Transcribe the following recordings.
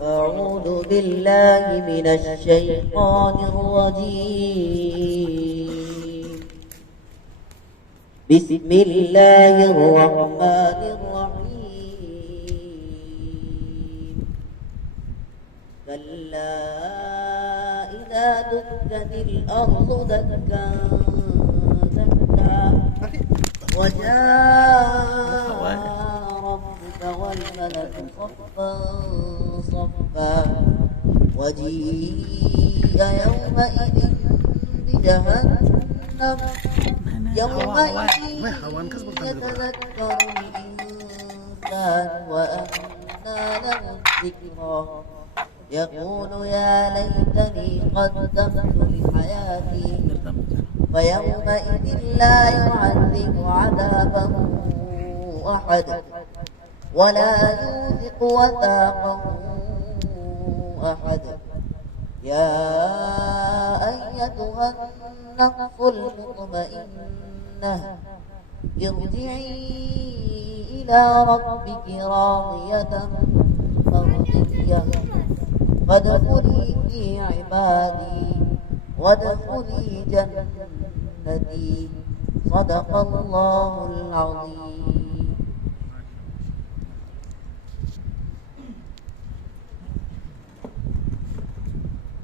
أعوذ بالله من الشيطان الرجيم. بسم الله الرحمن الرحيم. كلا إذا دكت الأرض دكا دكا وجاء ربك والملك صفا صفا وجيء يومئذ بجهنم يومئذ يتذكر الإنسان وأنى له الذكرى يقول يا ليتني قدمت لحياتي فيومئذ لا يعذب عذابه أحد ولا يوثق وثاقه أحد. يا أيتها النفس المطمئنة ارجعي إلى ربك راضية مرضية فادخلي في عبادي وادخلي جنتي. صدق الله العظيم.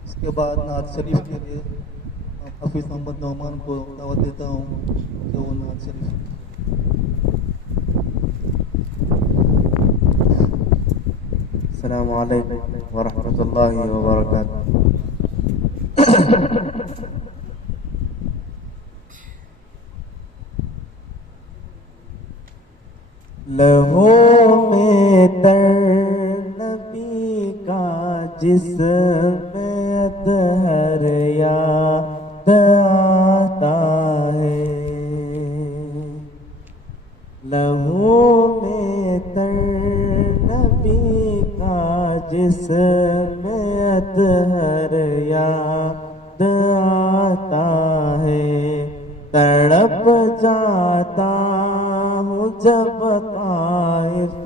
اس کے بعد نعت شریف کے لیے حافظ محمد نعمان کو دعوت دیتا ہوں کہ وہ نعت شریف. السلام علیکم ورحمۃ اللہ وبرکاتہ. لہو میں تر نبی کا جسم اطہر یاد آتا ہے. لہو میں تر نبی کا جسم اطہر یاد آتا ہے. تڑپ جاتا ہوں جب طائف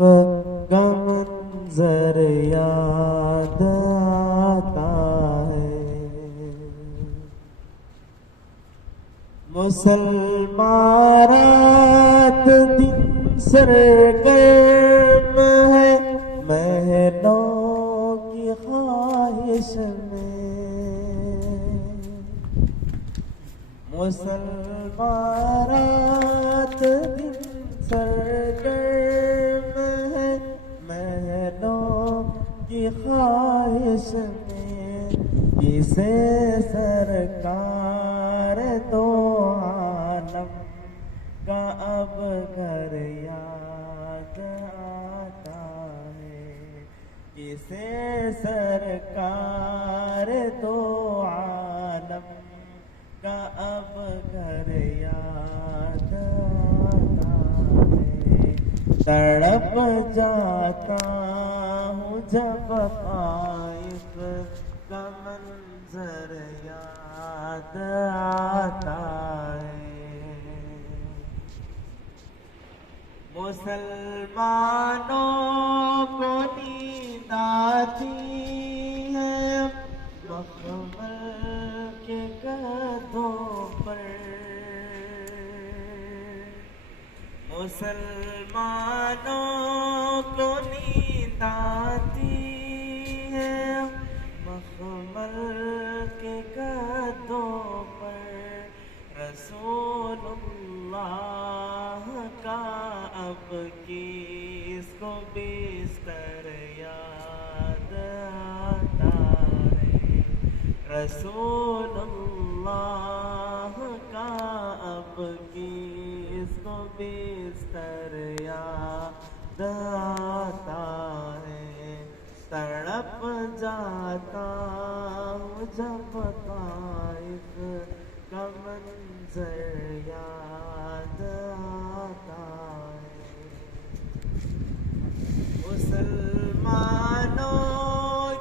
کا منظر یاد آتا ہے. مسلمان رات دن سرگرم ہے محلوں کی خواہش میں. مسلمان رات دن سرگرم ہے محلوں کی خواہش میں. کسے سرکار دو عالم کا اب گھر یاد آتا ہے. کسے سرکار دو عالم کا اب گھر یاد آتا ہے. تڑپ جاتا ہوں جب طائف کا منظر یاد آتا ہے. مسلمانوں کو نیند آتی ہے مخمل کے گدھوں پر. مسلمانوں کو نیند آتی ہے مخمل کے گدھوں پر. رسول اللہ کا اب کس کو بستر یاد آتا ہے. رسول اللہ کا اب کس کو بستر یاد آتا ہے. تڑپ جاتا ہوں جب طائف کا منظر یاد آتا ہے. مسلمانوں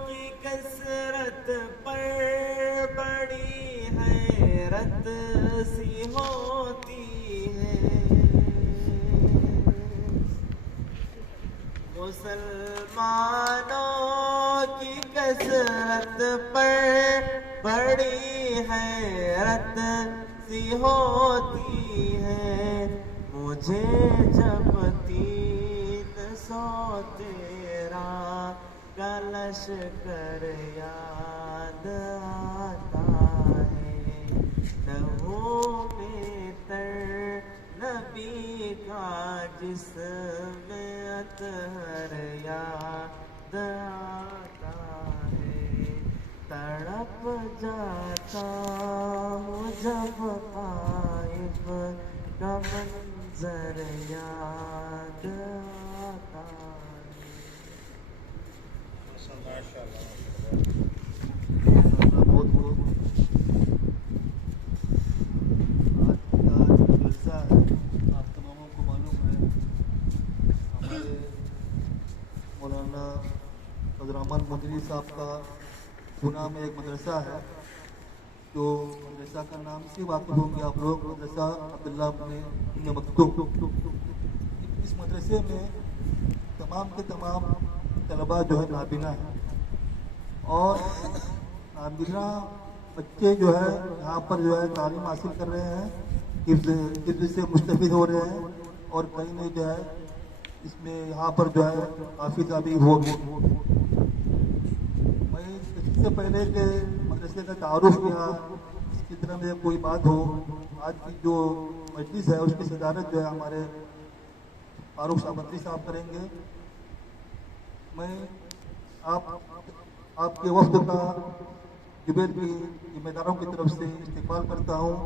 کی کثرت پر بڑی حیرت سی ہوتی ہے. مسلمانوں کی کثرت پر بڑی حیرت سی ہوتی ہے مجھے جب تین سو تیرا کلش کر یاد آتا ہے لہو میں تر نبی کا جسم اطہر یاد آتا ہے تڑپ جاتا ہوں جب غائب کا منظر یاد آتا ہے. بہت بہت آج کا جو جلسہ ہے آپ تماموں کو معلوم ہے ہمارے مولانا فضل الرحمان مدنی صاحب کا پونا میں ایک مدرسہ ہے جو مدرسہ کا نام سے واقف ہوں گے آپ لوگ مدرسہ عبداللہ ابن مکتوم. اس مدرسے میں تمام کے تمام طلباء جو ہے نابینا ہیں اور نابینا بچے جو ہے یہاں پر جو ہے تعلیم حاصل کر رہے ہیں حفظ سے مستفید ہو رہے ہیں اور کئی نے جو ہے اس میں یہاں پر جو ہے حافظ ابھی ہو گئے. میں اس سے پہلے کہ مدرسے کا تعارف کیا اس کی طرح میں کوئی بات ہو آج کی جو مجلس ہے اس کی صدارت جو ہے ہمارے فاروق صاحب صاحب کریں گے. میں آپ کے وفد کا جبیل کی ذمہ داروں کی طرف سے استقبال کرتا ہوں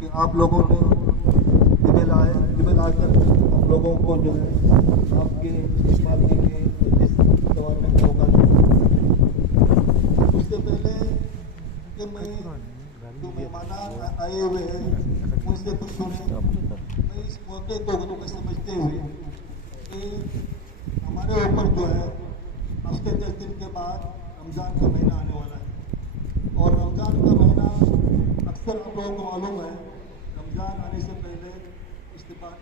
کہ آپ لوگوں نے جبیل آ کر ہم لوگوں کو جو ہے آپ کے استقبال کے لیے سنوارنے کا موقع دیا. اس سے پہلے کہ میں جو مہمان آئے ہوئے ہیں ان سے کچھ سنیں میں اس موقع کو سمجھتے ہوئے کہ ہمارے اوپر جو ہے ہفتے 10 دن کے بعد رمضان کا مہینہ آنے والا ہے اور رمضان کا مہینہ اکثر ہم لوگوں کو معلوم ہے رمضان آنے سے پہلے استقبال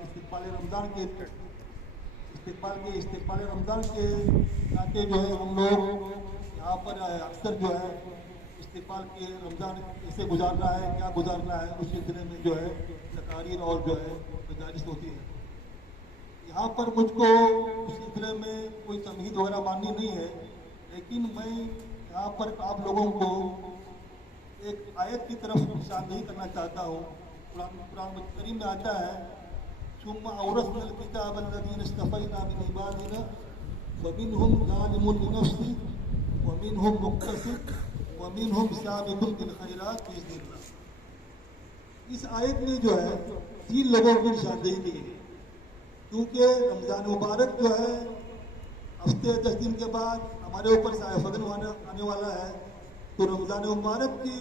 رمضان کے ناطے جو ہے ہم لوگ یہاں پر اکثر جو ہے استقبال کے رمضان کیسے گزارنا ہے کیا گزارنا ہے اس سلسلے میں جو ہے تقاریر اور جو ہے گزارش ہوتی ہے. یہاں پر مجھ کو اس سلسلے میں کوئی تمہید وغیرہ ماننی نہیں ہے لیکن میں یہاں پر آپ لوگوں کو ایک آیت کی طرف نشاندہی کرنا چاہتا ہوں. قرآن کریم میں آتا ہے ثم اورثنا الکتاب الذین اصطفینا من عبادنا ومنهم ظالم لنفسه ومنهم مقتصد ومنهم سابق بالخیرات باذن اللہ. اس آیت میں جو ہے 3 لوگوں کی نشاندہی کی ہے کیونکہ رمضان مبارک جو ہے ہفتے 10 دن کے بعد ہمارے اوپر سایہ فگن آنے والا ہے تو رمضان مبارک کی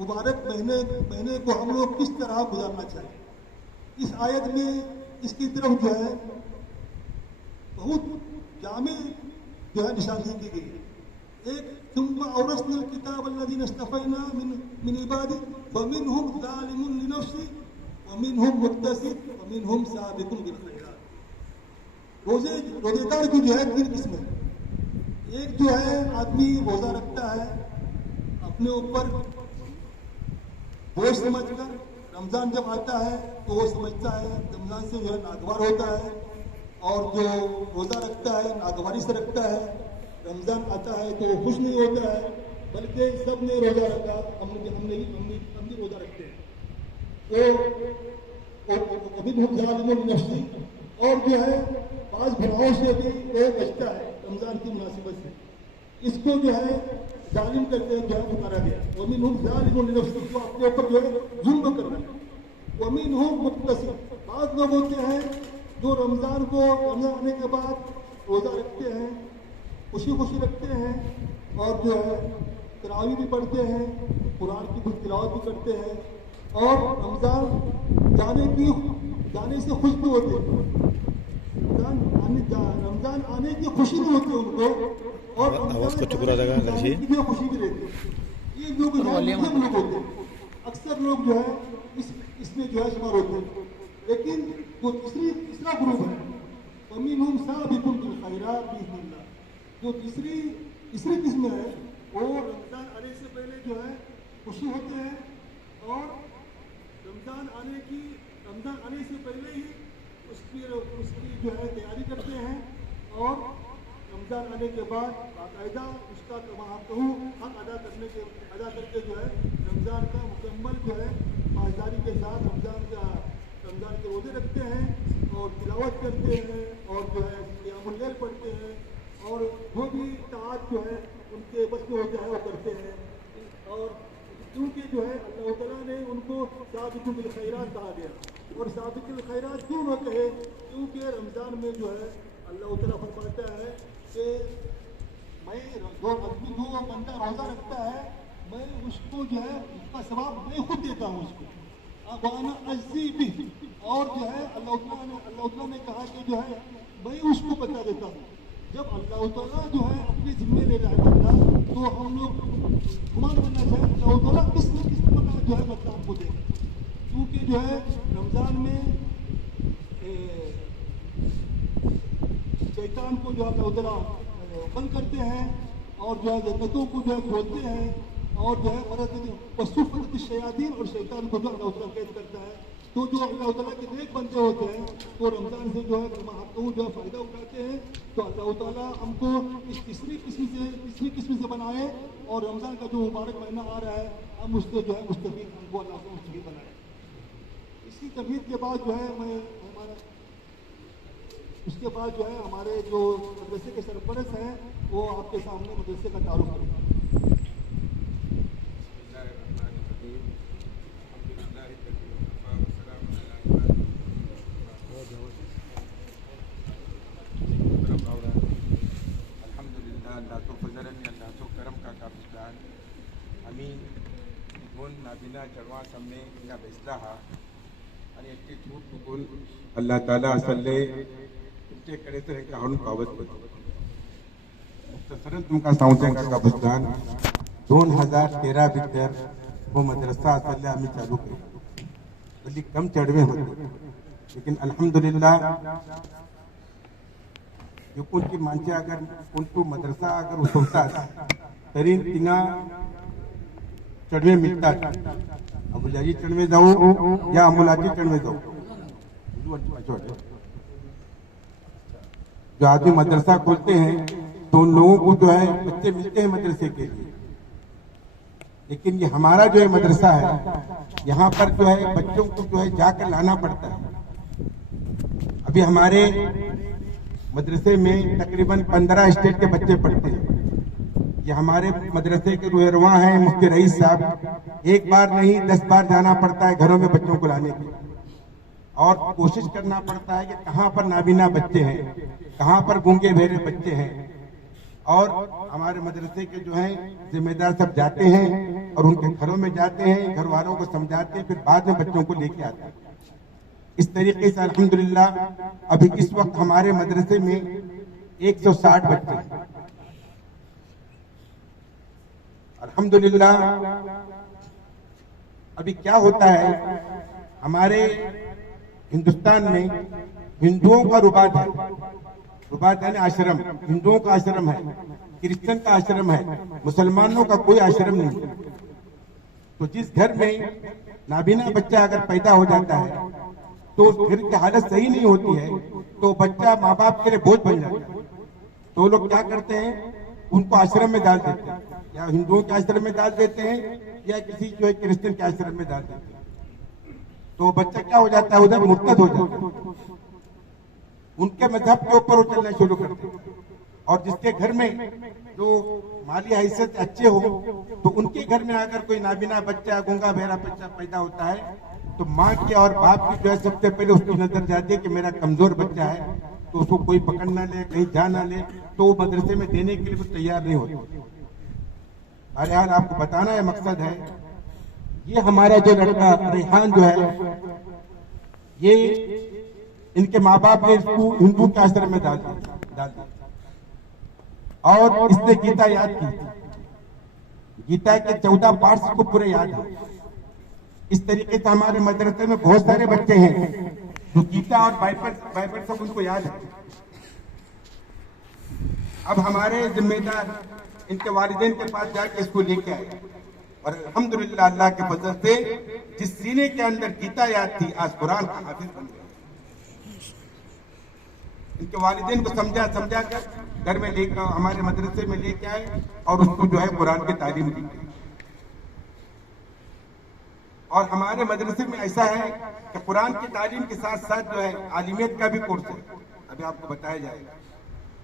مبارک مہینے کو ہم لوگ کس طرح گزارنا چاہیے. اس آیت میں اس کی طرف جو ہے بہت جامع جو ہے نشاندہی کی گئی ہے. ایک ثم اورثنا الکتاب الذین اصطفینا من عبادنا فمنهم ظالم لنفسه ومنهم مقتصد ومنهم سابق بالخیرات. روزے دار کی جو ہے 3 قسمیں. ایک جو ہے آدمی روزہ رکھتا ہے اپنے اوپر بوجھ سمجھ کر رمضان جب آتا ہے تو وہ سمجھتا ہے رمضان سے جو ہے ناگوار ہوتا ہے اور جو روزہ رکھتا ہے ناگواری سے رکھتا ہے. رمضان آتا ہے تو وہ خوش نہیں ہوتا ہے بلکہ سب نے روزہ رکھا ہم بھی روزہ رکھتے ہیں تو ابھی ہم ظالم نفسی اور جو ہے بعض گناہوں سے بھی وہ بچتا ہے رمضان کی مناسبت سے. اس کو جو ہے ظالم کرتے جو ہے پکارا گیا ومنہم ظالم لنفسہ کو اپنے اوپر جو ہے ظلم کر رہا ہے. ومنہم مقتصد بعض لوگ ہوتے ہیں جو رمضان آنے کے بعد روزہ رکھتے ہیں خوشی رکھتے ہیں اور جو ہے تراویح بھی پڑھتے ہیں قرآن کی کچھ تلاوت بھی کرتے ہیں اور رمضان جانے سے خوش بھی ہوتے ہیں. رمضان آنے کی خوشی بھی ہوتی ہے ان کو اور رمضان کی بھی خوشی بھی رہتی ہے. یہ لوگ ہوتے ہیں اکثر لوگ جو ہے اس میں جو ہے شمار ہوتے ہیں. لیکن جو تیسرا گروپ ہے وَمِنْهُمْ سَابِقٌ بِالْخَيْرَاتِ بِإِذْنِ اللَّهِ جو تیسری तीसरी किस्म है वो रमज़ान आने से पहले जो है खुशी होते हैं और रमज़ान आने से पहले ही उसकी जो है तैयारी करते हैं और रमज़ान आने के बाद बाकायदा उसका हक अदा करके जो है रमज़ान का मुकम्मल जो है पासदारी के साथ रमज़ान के रोज़े रखते हैं और तिलावत करते हैं और जो है क़ियामुल लैल पढ़ते हैं और जो भी ताआत जो है उनके बस में होता है वो करते हैं। और क्योंकि जो है अल्लाह ताला ने उनको साबिकुल बिल खैरात कहा गया और साबिकुल खैरात क्यों होते हैं? क्योंकि रमज़ान में जो है अल्लाह ताला फरमाता है कि मैं जो बंदा रोज़ा रखता है मैं उसको जो है उसका सवाब मैं खुद देता हूँ उसको वाना अज़ीबी। और जो है अल्लाह ताला ने कहा कि जो है मैं उसको बता देता हूँ। जब अल्लाह ताला जो है अपने जिम्मे ले रहा है बंदा तो हम लोग गुमान बनना चाहिए अल्लाह ताला किस न किस प्रकार जो है बंदा हमको देगा। क्योंकि जो है रमज़ान में शैतान को जो अल्लाह ताला बंद करते हैं और जो है जन्नतों को जो है खोलते हैं और जो है वसूफ़त शयातीन और शैतान को जो अल्लाह ताला कैद करता है। तो जो अल्लाह ताला के नेक बंदे होते हैं तो रमज़ान से जो है जो फ़ायदा उठाते हैं। तो अल्लाह ताला हमको इस तीसरी किस्म से बनाए और रमज़ान का जो मुबारक महीना आ रहा है हम उससे जो है मुस्तफ़ीद हमको अल्लाह से मुस्तफ़ीद बनाए। इसकी तबीयत के बाद जो है उसके बाद जो है हमारे जो मदरसे के सरपरस्त हैं वो आपके सामने मदरसे का तारुफ करेंगे। नाबिना चढ़वा सामने या बेचता हा आणि एकटी झूठ बोल अल्लाह ताला असले तुमचे कडे तर एक हाणून पावत मुख्तसरन तुमका सांगते का काबुस्तान 2013 भितर वो मदरसा असले आम्ही चालू केली भली कम चढवे होते लेकिन अल्हम्दुलिल्लाह एकूण की माणसे अगर कोणतो मदरसा अगर उसवतात तरी तिना चढ़वे मिलता अबुलाजी चढ़वे जाओ या अमुलाजी चढ़वे जाओ। जो आदमी मदरसा खोलते हैं तो उन लोगों को जो है बच्चे मिलते हैं मदरसे के लिए लेकिन ये हमारा जो है मदरसा है यहाँ पर जो है बच्चों को जो है जाकर लाना पड़ता है। अभी हमारे मदरसे में तकरीबन 15 स्टेट के बच्चे पढ़ते हैं। ये हमारे मदरसे के रुहरवा हैं मुफ्ती रईस साहब एक बार नहीं 10 बार जाना पड़ता है घरों में बच्चों को लाने के और कोशिश करना पड़ता है कि कहाँ पर नाबीना बच्चे हैं कहाँ पर गूंगे बहरे बच्चे हैं और हमारे मदरसे के जो हैं जिम्मेदार सब जाते हैं और उनके घरों में जाते हैं घर वालों को समझाते हैं फिर बाद में बच्चों को लेके आते हैं। इस तरीके से अल्हम्दुलिल्लाह अभी इस वक्त हमारे मदरसे में 160 बच्चे हैं। अल्हम्दुलिल्लाह अभी क्या होता है हमारे हिंदुस्तान में हिंदुओं का रुबात है आश्रम हिंदुओं का आश्रम है क्रिश्चियन का आश्रम है मुसलमानों का कोई आश्रम नहीं। तो जिस घर में नाबीना बच्चा अगर पैदा हो जाता है तो उस घर की हालत सही नहीं होती है तो बच्चा माँ बाप के लिए बोझ बन जाता है। तो लोग क्या करते हैं उनको आश्रम में डाल देते हैं या हिंदुओं के आश्रम में डाल देते हैं या किसी जो है क्रिश्चियन के आश्रम में डाल देते हैं। तो बच्चा क्या हो जाता है उधर मुर्तद हो जाता है उनके मजहब के ऊपर वो चलना शुरू करते हैं। और जिसके घर में जो माली हैसियत अच्छे हो तो उनके घर में अगर कोई नाबीना बच्चा गूंगा बहरा बच्चा पैदा होता है तो माँ की और बाप की जो है सबसे पहले उसकी नजर जाती है कि मेरा कमजोर बच्चा है तो उसको कोई पकड़ ना ले कहीं जा ना ले तो वो मदरसे में देने के लिए कुछ तैयार नहीं होते। बहरहाल आपको बताना है मकसद है ये हमारा जो लड़का रेहान जो है ये इनके माँ बाप ने इसको हिंदू के आश्रम में डाल दिया और इसने गीता याद की गीता के 14 पार्ट्स को पूरे याद है। इस तरीके से हमारे मदरसे में बहुत सारे बच्चे हैं जो गीता और बाइबल सब उनको याद है। अब हमारे जिम्मेदार ان کے والدین کے پاس جا کے اس کو لے کے آئے اور الحمدللہ اللہ کے فضل سے جس سینے کے اندر گیتا یاد تھی آج قرآن کا حافظ بن گیا. ان کے والدین کو سمجھا کر گھر میں لے کر ہمارے مدرسے میں لے کے آئے اور اس کو جو ہے قرآن کی تعلیم دی. اور ہمارے مدرسے میں ایسا ہے کہ قرآن کی تعلیم کے ساتھ ساتھ جو ہے عالمیت کا بھی کورس ہے, ابھی آپ کو بتایا جائے گا.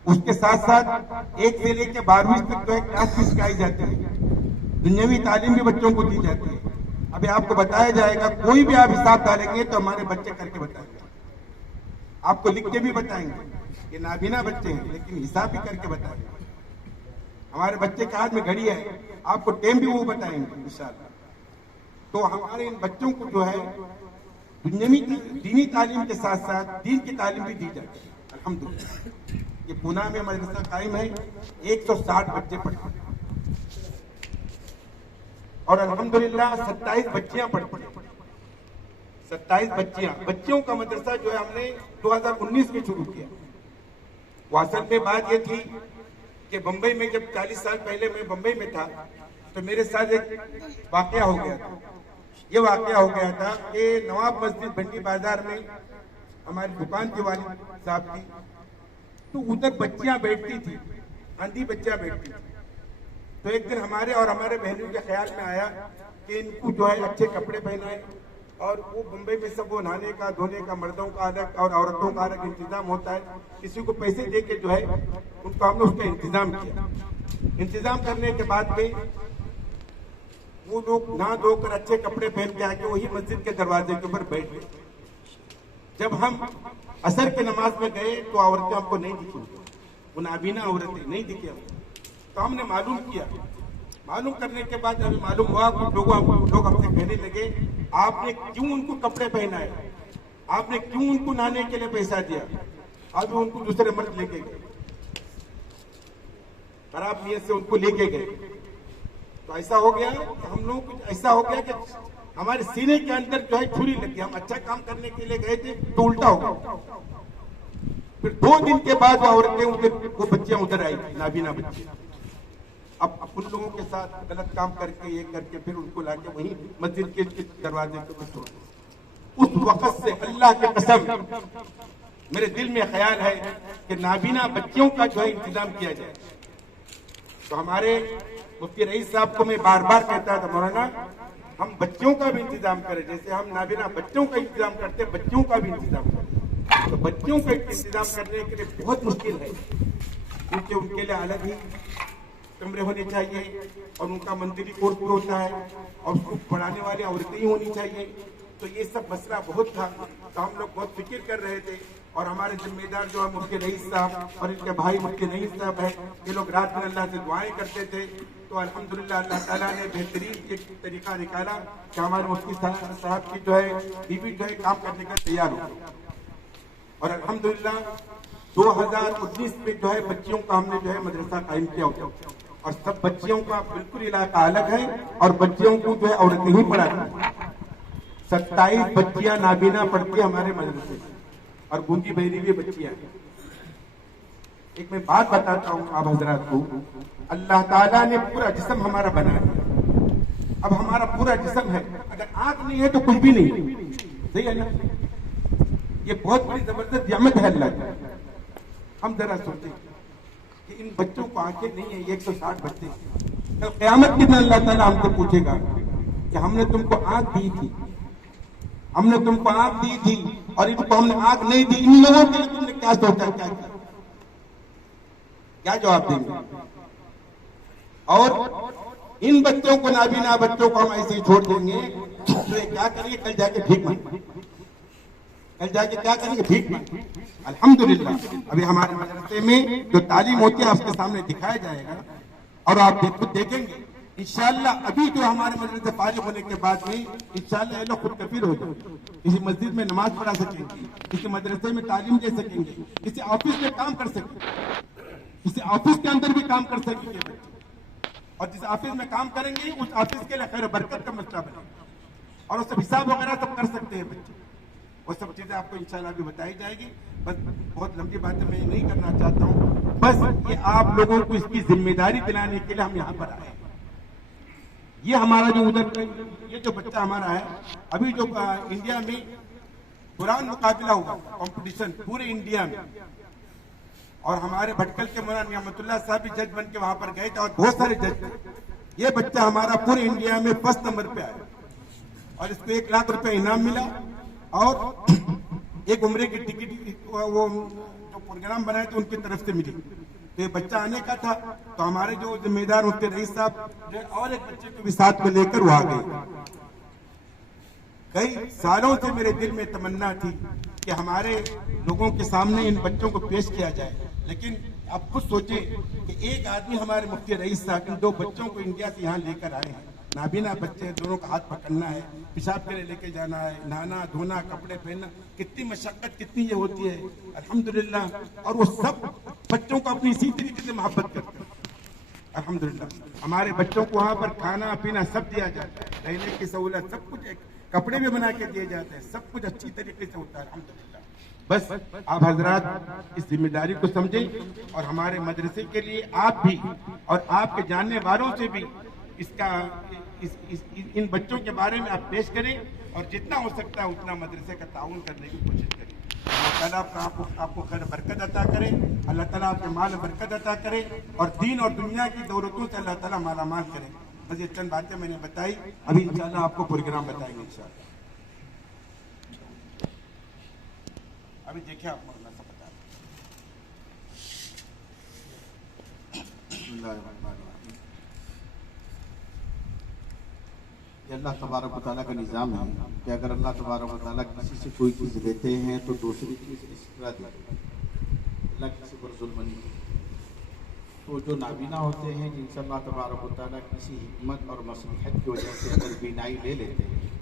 اس کے ساتھ ساتھ 1 سے لے کے 12ویں تک جو ہے کلاس بھی سکھائی جاتی ہے, دنیاوی تعلیم بھی بچوں کو دی جاتی ہے. ابھی آپ کو بتایا جائے گا, کوئی بھی آپ حساب ڈالیں گے تو ہمارے بچے کر کے بتائیں گے, آپ کو لکھ کے بھی بتائیں گے. یہ نابینا بچے ہیں لیکن حساب بھی کر کے بتائیں گے. ہمارے بچے کے ہاتھ میں گھڑی ہے, آپ کو ٹائم بھی وہ بتائیں گے انشاءاللہ. تو ہمارے ان بچوں کو جو ہے دنیاوی دینی تعلیم کے ساتھ ساتھ دین کی تعلیم بھی دی جاتی ہے الحمدللہ. یہ پونا میں مدرسہ قائم ہے, 160 بچے پڑھتے ہیں اور الحمدللہ 27 بچیاں پڑھتی ہیں. 27 بچیوں کا مدرسہ جو ہے ہم نے 2019 میں شروع کیا. وہ اصل میں بات یہ تھی کہ بمبئی میں جب 40 سال پہلے میں بمبئی میں تھا تو میرے ساتھ ایک واقعہ ہو گیا تھا. یہ واقعہ ہو گیا تھا کہ نواب مسجد بنڈی بازار میں ہماری دکان کے والد صاحب کی, تو ادھر بچیاں بیٹھتی تھی, آندھی بچیاں بیٹھتی تھی. تو ایک دن ہمارے اور ہمارے بہنوں کے خیال میں آیا کہ ان کو جو ہے اچھے کپڑے پہنائے, اور وہ بمبئی میں سب وہ نہانے کا دھونے کا مردوں کا الگ اور عورتوں کا الگ انتظام ہوتا ہے. کسی کو پیسے دے کے جو ہے ان کو ہم نے اس کا انتظام کیا. انتظام کرنے کے بعد میں وہ لوگ نہا دھو کر اچھے کپڑے پہن کے آ کے وہی مسجد کے دروازے کے اوپر بیٹھ گئے. جب ہم عصر کی نماز میں گئے تو عورتیں ہم کو نہیں دکھی, وہ نابینا عورتیں نہیں دکھی ہم. تو ہم نے معلوم کیا, معلوم کرنے کے بعد ہمیں معلوم ہوا کہ لوگ ہم سے کہنے لگے آپ نے کیوں ان کو کپڑے پہنائے, آپ نے کیوں ان کو نہانے کے لیے پیسہ دیا, ابھی ان کو دوسرے مرد لے کے گئے, خراب نیت سے ان کو لے کے گئے. تو ایسا ہو گیا کہ ہم لوگ ایسا ہو گیا کہ ہمارے سینے کے اندر جو ہے چھری لگ گئی. ہم اچھا کام کرنے کے لیے گئے تھے تو الٹا ہو گیا. پھر 2 دن کے بعد وہ عورتیں وہ بچیاں ادھر آئی, نابینا بچی. اب ان لوگوں کے ساتھ غلط کام کر کے یہ کر کے پھر ان کو لا کے وہیں مسجد کے دروازے کو چھوڑ دیا. اس وقت سے اللہ کی قسم میرے دل میں خیال ہے کہ نابینا بچیوں کا جو ہے انتظام کیا جائے. تو ہمارے مفتی رئیس صاحب کو میں بار بار کہتا تھا, مولانا ہم بچوں کا بھی انتظام کریں, جیسے ہم نابینا بچوں کا انتظام کرتے ہیں بچوں کا بھی انتظام کریں. تو بچوں کا انتظام کرنے کے لیے بہت مشکل ہے, کیونکہ ان کے لیے الگ ہی کمرے ہونے چاہیے اور ان کا منزلی کورس بھی ہوتا ہے اور اس کو پڑھانے والی عورتیں ہی ہونی چاہیے. تو یہ سب مسئلہ بہت تھا. تو ہم لوگ بہت فکر کر رہے تھے اور ہمارے ذمہ دار جو ہے مفتی رئیس صاحب اور ان کے بھائی مفتی نعیم صاحب ہیں, یہ لوگ رات میں اللہ سے دعائیں کرتے تھے. تو الحمدللہ اللہ تعالیٰ نے بہترین ایک طریقہ نکالا کہ ہمارے مفتی صاحب کی جو ہے بیوی جو ہے کام کرنے کا تیار ہو. اور الحمدللہ 2019 میں جو ہے بچیوں کا ہم نے جو ہے مدرسہ قائم کیا ہوتا, اور سب بچیوں کا بالکل علاقہ الگ ہے اور بچیوں کو جو ہے عورتیں ہی پڑھاتی ہیں. 27 بچیاں نابینا پڑھتی ہیں ہمارے مدرسے میں اور گونگی بہری بھی بچیاں ہیں. ایک میں بات بتاتا ہوں آپ حضرات کو, اللہ تعالیٰ نے پورا جسم ہمارا بنا دیا. اب ہمارا پورا جسم ہے, اگر آنکھ نہیں ہے تو کچھ بھی نہیں, صحیح ہے نا. یہ بہت بڑی زبردست نعمت ہے اللہ کی. ہم ذرا سوچیں کہ ان بچوں کو آنکھیں نہیں ہیں, 160 بچے, کل قیامت کے دن اللہ تعالیٰ ہم سے پوچھے گا کہ ہم نے تم کو آنکھ دی تھی, ہم نے تم کو آنکھ دی تھی اور ان کو ہم نے آنکھ نہیں دی, ان لوگوں کے لیے تم نے کیا سوچا, کیا جواب دیں گے؟ اور ان بچوں کو نابینا بچوں کو ہم ایسے ہی چھوڑ دیں گے تو یہ کیا کریں گے؟ کل جا کے بھیک مانگیں, کل جا کے کیا کریں گے؟ بھیک مانگیں. الحمدللہ ابھی ہمارے مدرسے میں جو تعلیم ہوتی ہے آپ کے سامنے دکھایا جائے گا اور آپ خود دیکھیں گے انشاءاللہ. ابھی جو ہمارے مدرسے فارغ ہونے کے بعد میں انشاءاللہ یہ لوگ خود کفیل ہو جائیں گے, کسی مسجد میں نماز پڑھا سکیں گے, کسی مدرسے میں تعلیم دے سکیں گے, کسی آفس میں کام کر سکیں گے, کسی آفس کے اندر بھی کام کر سکیں گے بچے, اور جس آفس میں کام کریں گے اس آفس کے لیے خیر و برکت کا مسئلہ بنے گا اور اس سے حساب وغیرہ سب کر سکتے ہیں بچے. वो सब चीज़ें आपको इंशाल्लाह भी बताई जाएगी। बस बहुत लंबी बातें मैं नहीं करना चाहता हूँ, बस ये आप लोगों को इसकी जिम्मेदारी दिलाने के लिए हम यहाँ पर आए हैं। ये हमारा जो उधर ये जो बच्चा हमारा है, अभी जो इंडिया में कुरान मुकाबला हुआ कंपटीशन पूरे इंडिया में, और हमारे भटकल के मौलाना नियामतुल्लाह साहब भी जज बन के वहां पर गए थे और बहुत सारे जज थे। ये बच्चा हमारा पूरे इंडिया में फर्स्ट नंबर पे आया और इसको 1 लाख रुपए इनाम मिला और एक उम्रे की टिकट वो जो प्रोग्राम बनाए थे उनकी तरफ से मिली। तो ये बच्चा आने का था, तो हमारे जो जिम्मेदार होते रईस साहब जो और एक बच्चे को भी साथ में लेकर वो आ गए। कई सालों से मेरे दिल में तमन्ना थी कि हमारे लोगों के सामने इन बच्चों को पेश किया जाए, लेकिन आप खुद सोचें कि एक आदमी हमारे मुफ्ती रईस साहब इन 2 बच्चों को इंडिया से यहाँ लेकर आए हैं। नाबीना बच्चे, दोनों का हाथ पकड़ना है, पेशाब के लिए लेके जाना है, नहाना धोना, कपड़े पहनना, कितनी मशक्कत कितनी ये होती है। अल्हम्दुलिल्लाह, और वो सब बच्चों को अपनी इसी तरीके से मोहब्बत करते हैं। अल्हम्दुलिल्लाह हमारे बच्चों को वहाँ पर खाना पीना सब दिया जाता है, रहने की सहूलत सब कुछ, कपड़े भी बना के दिए जाते हैं, सब कुछ अच्छी तरीके से होता है अल्हम्दुलिल्लाह। बस आप हजरात इस जिम्मेदारी को समझें और हमारे मदरसे के लिए आप भी और आपके जानने वालों से भी इसका इन बच्चों के बारे में आप पेश करें और जितना हो सकता है उतना मदरसे का ताउन करने की कोशिश करें। अल्लाह ताला आपको खैर बरकत अता करे, अल्लाह ताला आपके माल में बरकत अता करे और दीन और दुनिया की दौलतों से अल्लाह ताला मालामाल करे। बस ये चंद बातें मैंने बताई, अभी इंशाल्लाह आपको प्रोग्राम बताएंगे इंशाल्लाह। अभी देखिए आप मौलाना सब बता ये अल्लाह तबारक व तआला का निज़ाम है कि अगर अल्लाह तबारक व तआला किसी से कोई चीज़ लेते हैं तो दूसरी चीज़ एक्स्ट्रा देते हैं। अल्लाह किसी पर जुल्म नहीं करता। तो जो नाबीना होते हैं जिनसे अल्लाह तबारक व तआला किसी हिकमत और मसलहत की वजह से अगर बीनाई ले लेते हैं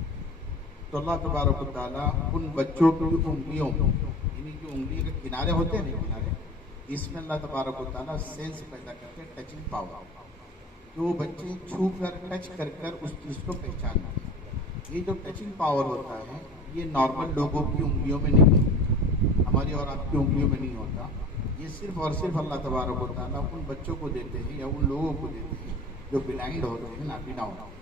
तो अल्लाह तबारक व तआला उन बच्चों की उंगलियों, यानी कि उंगली के किनारे होते हैं ना, किनारे, इसमें अल्लाह तबारक व तआला सेंस पैदा करते हैं, टचिंग पावर, जो बच्चे छू कर टच कर कर उस चीज़ को पहचानते हैं। ये जो टचिंग पावर होता है ये नॉर्मल लोगों की उंगलियों में नहीं होता, हमारी और आपकी उंगलियों में नहीं होता। ये सिर्फ और सिर्फ अल्लाह तबारक व तआला उन बच्चों को देते हैं या उन लोगों को देते हैं जो ब्लाइंड होते हैं, नाबीना होते हैं।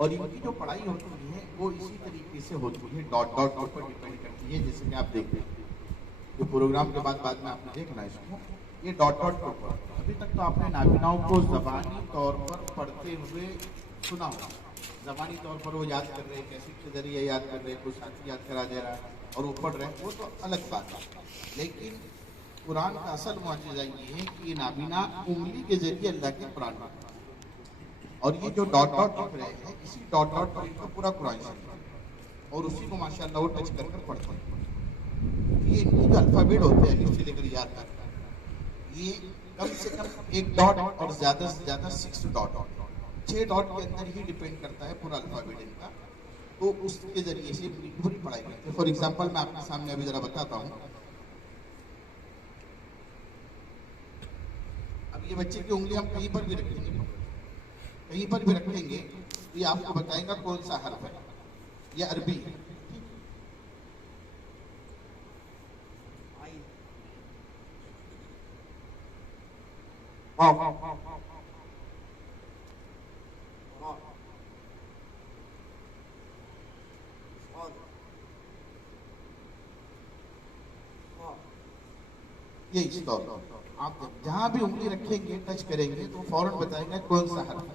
और इनकी जो पढ़ाई होती है वो इसी तरीके से होती है, डॉट डॉट के ऊपर डिपेंड करती है। जैसे कि आप देख रहे हैं जो प्रोग्राम के बाद में आपने देखना इसको, ये डॉट डॉट के ऊपर। अभी तक तो आपने नाबीनाओं को ज़बानी तौर पर पढ़ते हुए सुना होगा, ज़बानी तौर पर वो याद कर रहे हैं, कैसे के जरिए याद कर रहे हैं, कुछ साथी याद करा दे रहा है और वो पढ़ रहे हैं, वो तो अलग बात है। लेकिन कुरान का असल मुआजिज़ा ये है कि ये नाबीना उंगली के जरिए अल्लाह के कुरान पढ़ते हैं। और ये जो डॉट डॉट लिख रहे हैं इसी डॉट डॉट पर इनका पूरा कुरान है और उसी को माशाअल्लाह वो टच कर कर पढ़ते हैं। ये इनकी जो अल्फ़ाबेट होते हैं अलिफ से लेकर याद तक, ये कम से कम 1 डॉट और ज़्यादा से ज़्यादा 6 डॉट, 6 डॉट के अंदर ही डिपेंड करता है पूरा अल्फ़ाबेट इनका। तो उसके ज़रिए से पूरी पढ़ाई करते हैं। फॉर एग्जाम्पल मैं आपके सामने अभी ज़रा बताता हूँ। अब ये बच्चे की उंगली हम कहीं पर भी रखेंगे, कहीं पर भी रखेंगे तो ये आपको बताएगा कौन सा हर्फ है। ये अरबी है, ये इस तौर पर आप जहां भी उंगली रखेंगे टच करेंगे तो फौरन बताएंगे कौन सा हर्फ है।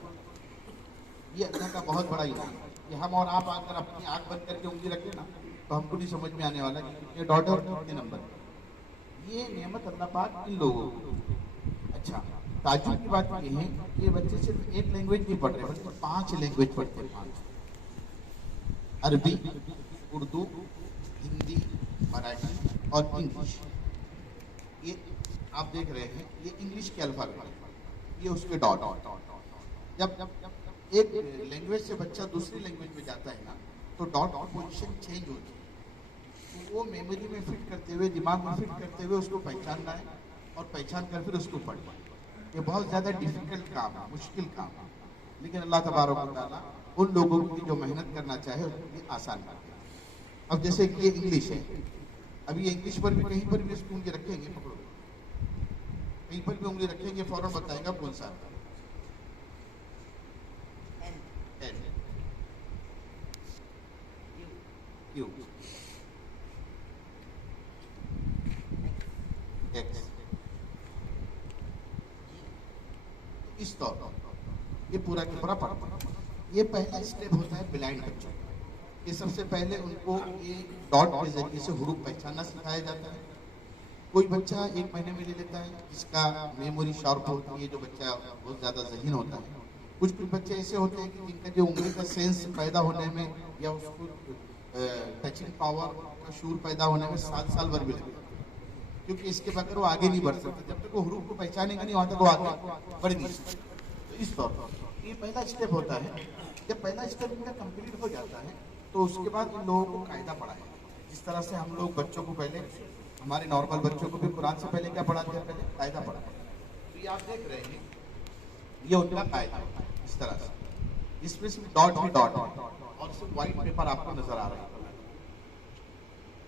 ये अल्लाह का बहुत बड़ा इनाम है कि हम और आप अगर अपनी आंख बंद करके उंगली रखें ना तो हमको नहीं समझ में आने वाला कि कितने डॉट और कितने नंबर। ये नेमत अल्लाह पाक इन लोगों को। अच्छा, ताजुब की बात ये है कि ये बच्चे सिर्फ एक लैंग्वेज नहीं पढ़ रहे बल्कि 5 लैंग्वेज पढ़ते हैं। 5 अरबी, उर्दू, हिंदी, मराठी और इंग्लिश। ये आप देख रहे हैं ये इंग्लिश के अल्फाबेट, ये उसके डॉट। जब एक लैंग्वेज से बच्चा दूसरी लैंग्वेज में जाता है ना तो डॉट की पोजीशन चेंज होती है। तो वो मेमोरी में फिट करते हुए, दिमाग में फिट करते हुए उसको पहचानना है और पहचान कर फिर उसको पढ़ना है। ये बहुत ज़्यादा डिफिकल्ट काम है, मुश्किल काम है, लेकिन अल्लाह तबारक व तआला उन लोगों की जो मेहनत करना चाहे उसके लिए आसान कर दिया। अब जैसे कि ये इंग्लिश है, अभी ये इंग्लिश पर भी कहीं पर भी इसको उंगली रखेंगे, पकड़ो, कहीं पर भी उंगली रखेंगे फौरन बताएगा कौन सा एन, यू, एक्स। इस तौर पर ये पूरा के पूरा पढ़ते हैं। ये पहला स्टेप होता है ब्लाइंड बच्चों का। ये सबसे पहले उनको ये डॉट के जरिए से हुरूफ पहचानना सिखाया जाता है। कोई बच्चा 1 महीने में ले लेता है जिसका मेमोरी शार्प होती है, जो बच्चा बहुत ज़्यादा ज़हीन होता है। कुछ बच्चे ऐसे होते हैं कि जिनका जो उंगली का सेंस पैदा होने में या उसको टचिंग पावर का शूर पैदा होने में 7 साल भर भी लगता है, क्योंकि इसके बगैर वो आगे नहीं बढ़ सकते। जब तक वो हुरूफ को पहचानेगा नहीं वहाँ तक वो आगे बढ़ नहीं सकते। तो इस तौर पर ये पहला स्टेप होता है। जब पहला स्टेप इनका कंप्लीट हो जाता है तो उसके बाद इन लोगों को कायदा पढ़ाएं। जिस तरह से हम लोग बच्चों को पहले, हमारे नॉर्मल बच्चों को भी कुरान से पहले क्या पढ़ाते हैं, पहले कायदा पढ़ाते हैं। तो ये आप देख रहे हैं, ये उनका कायदा इस तरह से, इसमें सिर्फ डॉट ही डॉट है और सिर्फ व्हाइट पेपर आपको नजर आ रहा है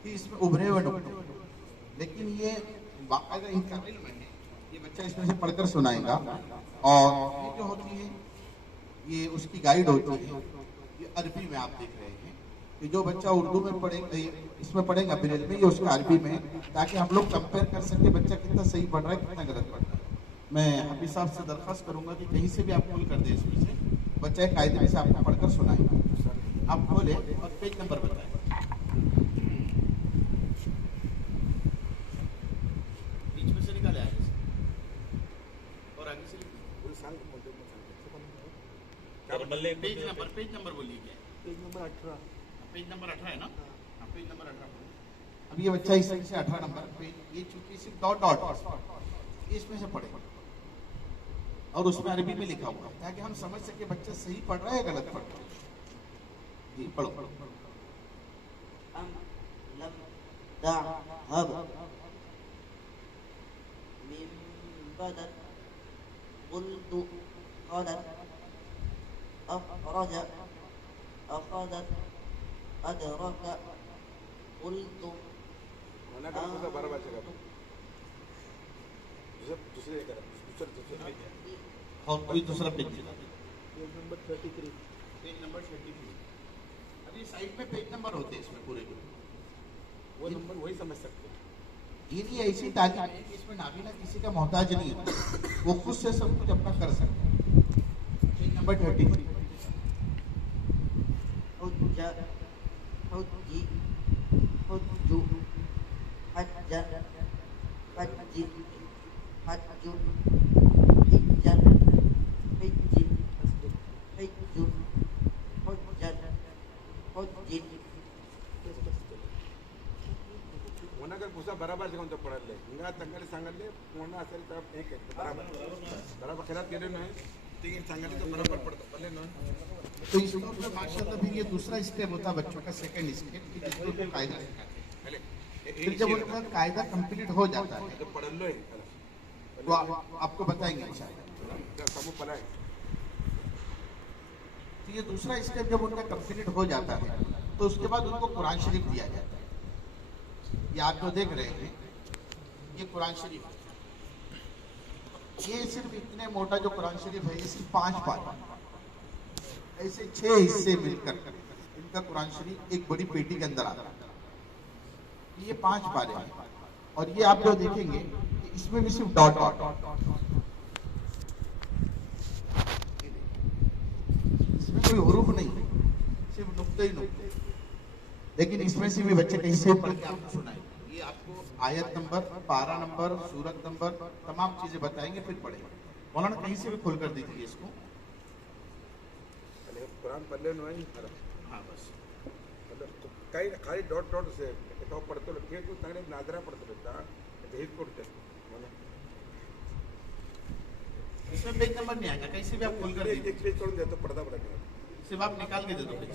कि इसमें उभरे हुए नुक्ते, लेकिन ये बाकायदा इनका इल्म है। ये बच्चा इसमें से पढ़कर सुनाएगा और ये जो होती है ये उसकी गाइड होती है। ये अरबी में आप देख रहे हैं कि जो बच्चा उर्दू में पढ़ेगा, इसमें पढ़ेगा ब्रेल में, ये उसका अरबी में, ताकि हम लोग कंपेयर कर सके बच्चा कितना सही पढ़ रहा है, कितना गलत पढ़ रहा है। मैं हाफिज साहब से दरख्वास्त करूंगा कि कहीं से भी आप खोल कर दे, इसमें से बच्चा एक कायदे से आपको पढ़कर सुनाएगा। आप खोले और पेज नंबर बताएं। बीच में से निकाले आगे से और आगे से पेज नंबर बोलिए क्या? पेज नंबर 18 है ना? हाँ, पेज नंबर 18। अब ये बच्चा इसमें से 18 नंबर पेज, ये चूंकि सिर्फ डॉट डॉट इसमें से पढ़े और उसमें अरबी में लिखा हुआ है ताकि हम समझ सके बच्चा सही पढ़ रहा है या गलत पढ़ रहा है। जी पढ़ो। أخرج أخذت أدرك قلت और कोई दूसरा पेज नंबर 33। Page number 33। अभी साइड में पेज नंबर होते हैं इसमें पूरे, वो नंबर वही समझ सकते हैं। ये नहीं ऐसी तालीम है कि इसमें नाबीना किसी का मोहताज नहीं है, वो खुद से सब कुछ अपना कर सकते हैं। Page number 33। बराबर से कोणतं पडायला हिंगा चांगले सांगितले पूर्ण असेल तर एक आहे बराबर बराबर खेळात गेले नाही ते सांगितले तर बराबर पडतं पडले ना। तो इसका मतलब माशाल्लाह फिर ये दूसरा स्टेप होता है बच्चों का, सेकंड स्टेप कि जिसको कायदा सिखाते हैं। फिर जब उनका कायदा कंप्लीट हो जाता है तो पडलो आहे तो आपको बताएंगे इंशाल्लाह। समूह पडाय तो ये दूसरा स्टेप जब उनका कंप्लीट हो जाता है तो उसके बाद उनको कुरान शरीफ दिया जाता है। ये आप जो देख रहे हैं ये कुरान शरीफ, ये सिर्फ इतने मोटा जो कुरान शरीफ है ये सिर्फ 5 पारे, ऐसे 6 हिस्से मिलकर इनका कुरान शरीफ एक बड़ी पेटी के अंदर आता है। ये 5 पारे हैं और ये आप जो देखेंगे इसमें भी सिर्फ डॉट डॉट, इसमें कोई हुरूफ नहीं, सिर्फ नुक्ते ही नुक्ते। लेकिन इसमें से भी बच्चे कहीं से पढ़ के आपको सुनाएंगे। ये आपको आयत नंबर, पारा नंबर, सूरत नंबर, तमाम चीजें बताएंगे फिर पढ़ेंगे। मौलाना कहीं से भी खोल कर दीजिए इसको। कुरान पडले नाही खरं हाँ बस मतलब काही खाली डॉट डॉट से तो पडतो हे तू चांगले नाजरा पडतो बेटा हेच पडते इसमें पेज नंबर नहीं आएगा, कहीं से भी आप खोल कर दीजिए। एक पेज करून देतो पडदा पडा सिर्फ आप निकाल के दे दो पेज।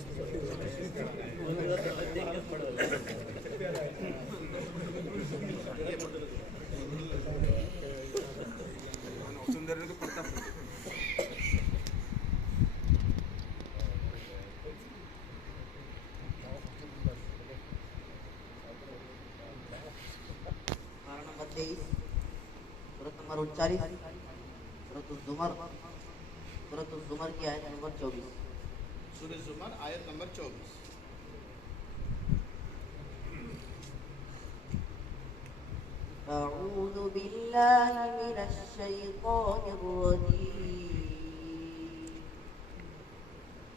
सुंदर तो पडता 23, सूरत नंबर 39, सूरत ज़ुमर की आयत नंबर 24। सूरह ज़ुमर आयत नंबर 24। أعوذ بالله من الشيطان الرجيم.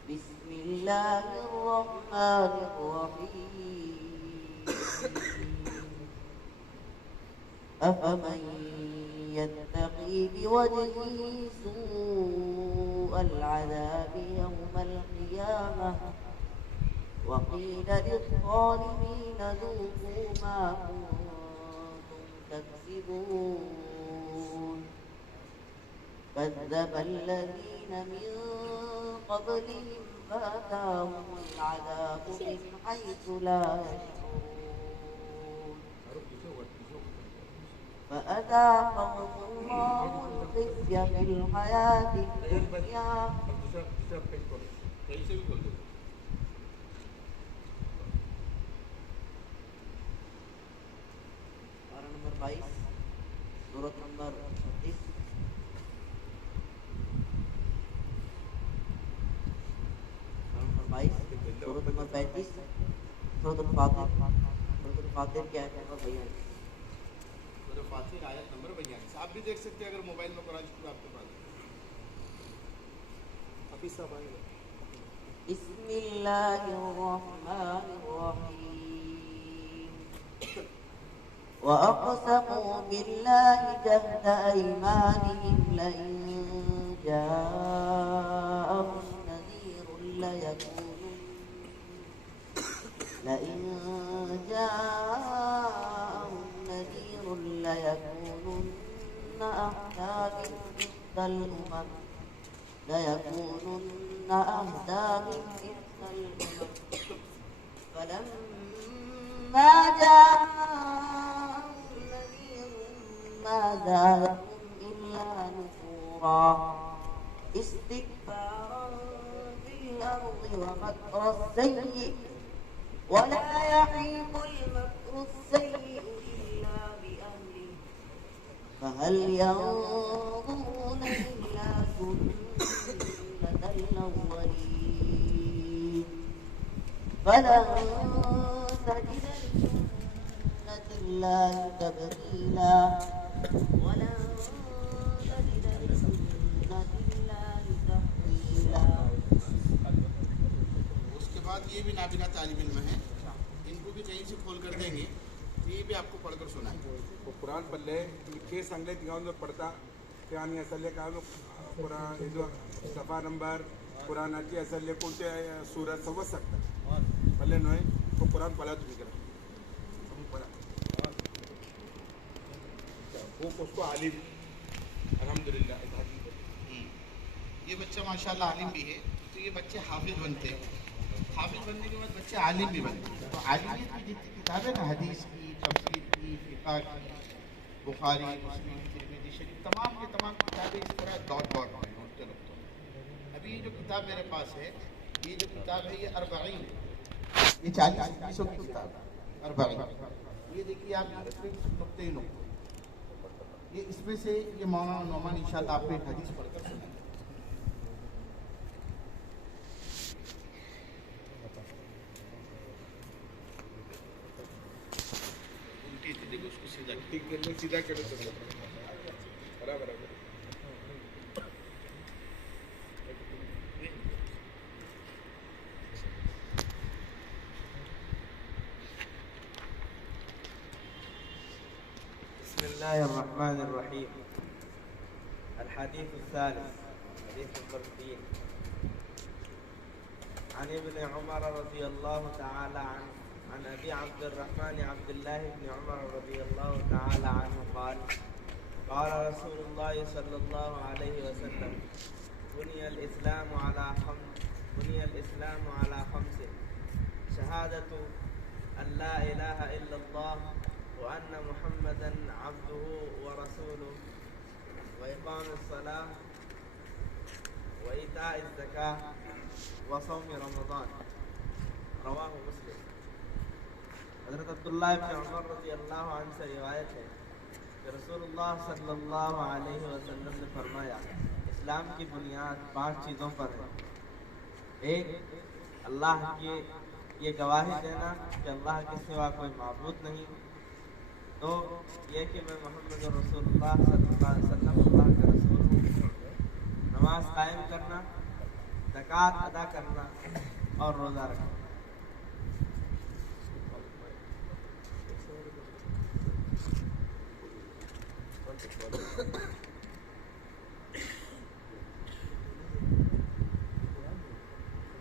بسم الله الرحمن الرحيم. أفمن يتقي بوجهه سوء العذاب يوم القيامة وقيل للظالمين ذوقوا ما كنتم تكسبون. كذب الذين من قبلهم فأتاهم العذاب من حيث لا يشعرون فأذاقهم الله الخزي في الحياة الدنيا पारा नंबर 22, सूरत नंबर 36, नंबर 22, सूरत नंबर 35, सूरत फातिर की आयत नंबर 42। सूरह फातिर आयत नंबर 42। आप भी देख सकते हैं अगर मोबाइल में कुरान शरीफ आपके पास है। अभी सब आएगा। बिस्मिल्लाहिर्रहमानिर्रहीम। وأقسموا بالله جهد أيمانهم لئن جاءهم نذير ليكونن أهدى من إحدى الأمم فلما جاءهم نذير ما زادهم إلا نفورا استكبارا في الأرض ومكر السيء ولا يحيق المكر السيء إلا بأهله فهل ينظرون إلا سنة الأولين فلن تجد لسنة الله تبديلا ولن تجد لسنة الله تحويلا. उसके बाद ये भी नाबिना तालिब इल्म है, इनको भी कहीं से खोल कर देंगे तो ये भी आपको पढ़कर सुनाएंगे। कुरान पल्ले के सांगले तिगावून पडता ते आम्ही असले काय कुरान जो सफा नंबर कुरानाची असले कोणते सूरत समज सकता पल्ले नोय तो कुरान पढ़ा तुम्ही करा हम पढ़ा वो उसको आलिम अल्हम्दुलिल्लाह। ये बच्चा माशाल्लाह आलिम भी है, तो ये बच्चे हाफिज बनते हैं। हाफिज बनने के बाद बच्चे आलिम भी बनते हैं। तो आलिमियत की जितनी किताबें ना, हदीस की, तफसीर की, फिक़ह की, बुखारी, मुस्लिम, तिरमिज़ी शरीफ, तमाम के तमाम किताबें इस तरह दौड़ में उठते लगते हैं। अभी ये जो किताब मेरे पास है, ये जो किताब है ये अरबईन, ये 40 की किताब है अरबईन। ये देखिए आप नुक्ते ही नुक्ते, ये इसमें से ये मौलाना नौमान इंशाअल्लाह आपको एक हदीस पढ़कर सुनाएंगे। देखो उसको सीधा ठीक करने सीधा करो तो बराबर है। بسم الله الرحمن الرحيم. الحديث الثالث، حديث الترفيه. عن ابن عمر رضي الله تعالى عنه عن أبي عبد الرحمن عبد الله بن عمر رضي الله تعالى عنه قال قال رسول الله صلى الله عليه وسلم بني الإسلام على خمس شهادة أن لا إله إلا الله وأن محمدا عبده ورسوله وإقام الصلاة وإيتاء الزكاة وصوم رمضان. رواه مسلم. حضرت عبداللہ ابن عمر رضی اللہ عنہ سے روایت ہے کہ رسول اللہ صلی اللہ علیہ وسلم نے فرمایا اسلام کی بنیاد 5 چیزوں پر ہے. ایک، اللہ کی یہ گواہی دینا کہ اللہ کے سوا کوئی معبود نہیں. 2، یہ کہ میں محمد رسول اللہ صلی اللہ علیہ وسلم اللہ کا رسول ہوں. نماز قائم کرنا، زکوٰۃ ادا کرنا اور روزہ رکھنا.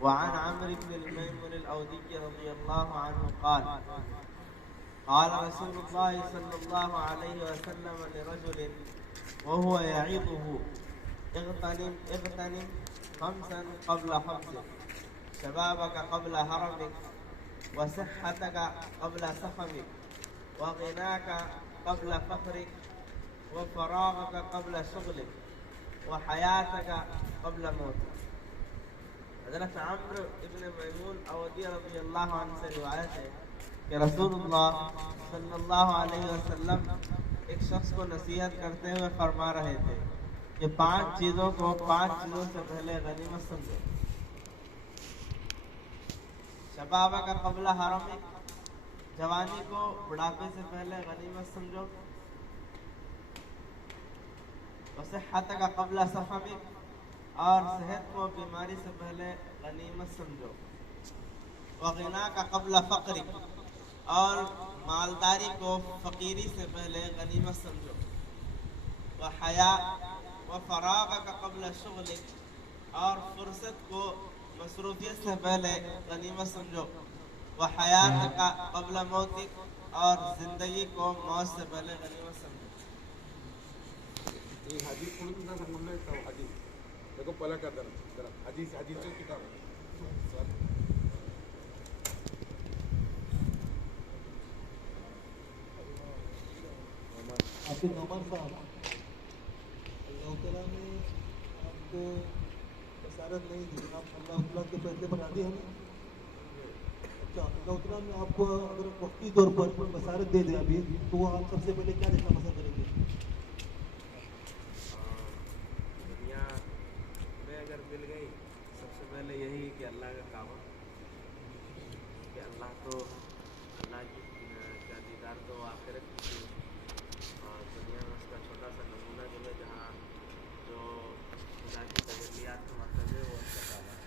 وعن عمرو بن الميمون الأودي رضي الله عنه قال قال رسول الله صلى الله عليه وسلم لرجل وهو يعظه اغتنم 5 قبل 5، شبابك قبل هرمك، وصحتك قبل سقمك، وغناك قبل فقرك، وفراغك قبل شغلك، وحياتك قبل موتك. حضرت عمرو ابن میمون اودی رضی اللہ عنہ سے روایت ہے کہ رسول اللہ صلی اللہ علیہ وسلم ایک شخص کو نصیحت کرتے ہوئے فرما رہے تھے کہ 5 چیزوں کو 5 چیزوں سے پہلے غنیمت سمجھو. شبابہ کا قبل حرم، جوانی کو بڑھاپے سے پہلے غنیمت سمجھو. وصحت کا قبل سقم، اور صحت کو بیماری سے پہلے غنیمت سمجھو. وغنا کا قبل فقر، اور مالداری کو فقیری سے پہلے غنیمت سمجھو. وحیا وفراغ کا قبل شغل، اور فرصت کو مصروفیت سے پہلے غنیمت سمجھو. وحیات کا قبل موت، اور زندگی کو موت سے پہلے غنیمت سمجھو. देखो पला कर देना जरा हदीस की किताब आपके नौमान साहब, अल्लाह तआला ने आपको बसारत नहीं दी, आप अल्लाह के फैसले पर राजी हैं. अच्छा, अल्लाह तआला ने आपको अगर वक्ती तौर पर बसारत दे दे अभी, तो आप सबसे पहले क्या देखना पसंद करेंगे? مل گئی سب سے پہلے یہی کہ اللہ کا کعبہ، کہ اللہ تو اللہ کا دیدار تو آخرت کی تھی، اور دنیا میں اس کا چھوٹا سا نمونہ جو ہے جہاں جو خدا کی تجلیات کا مطلب ہے وہ اس کا کعبہ ہے.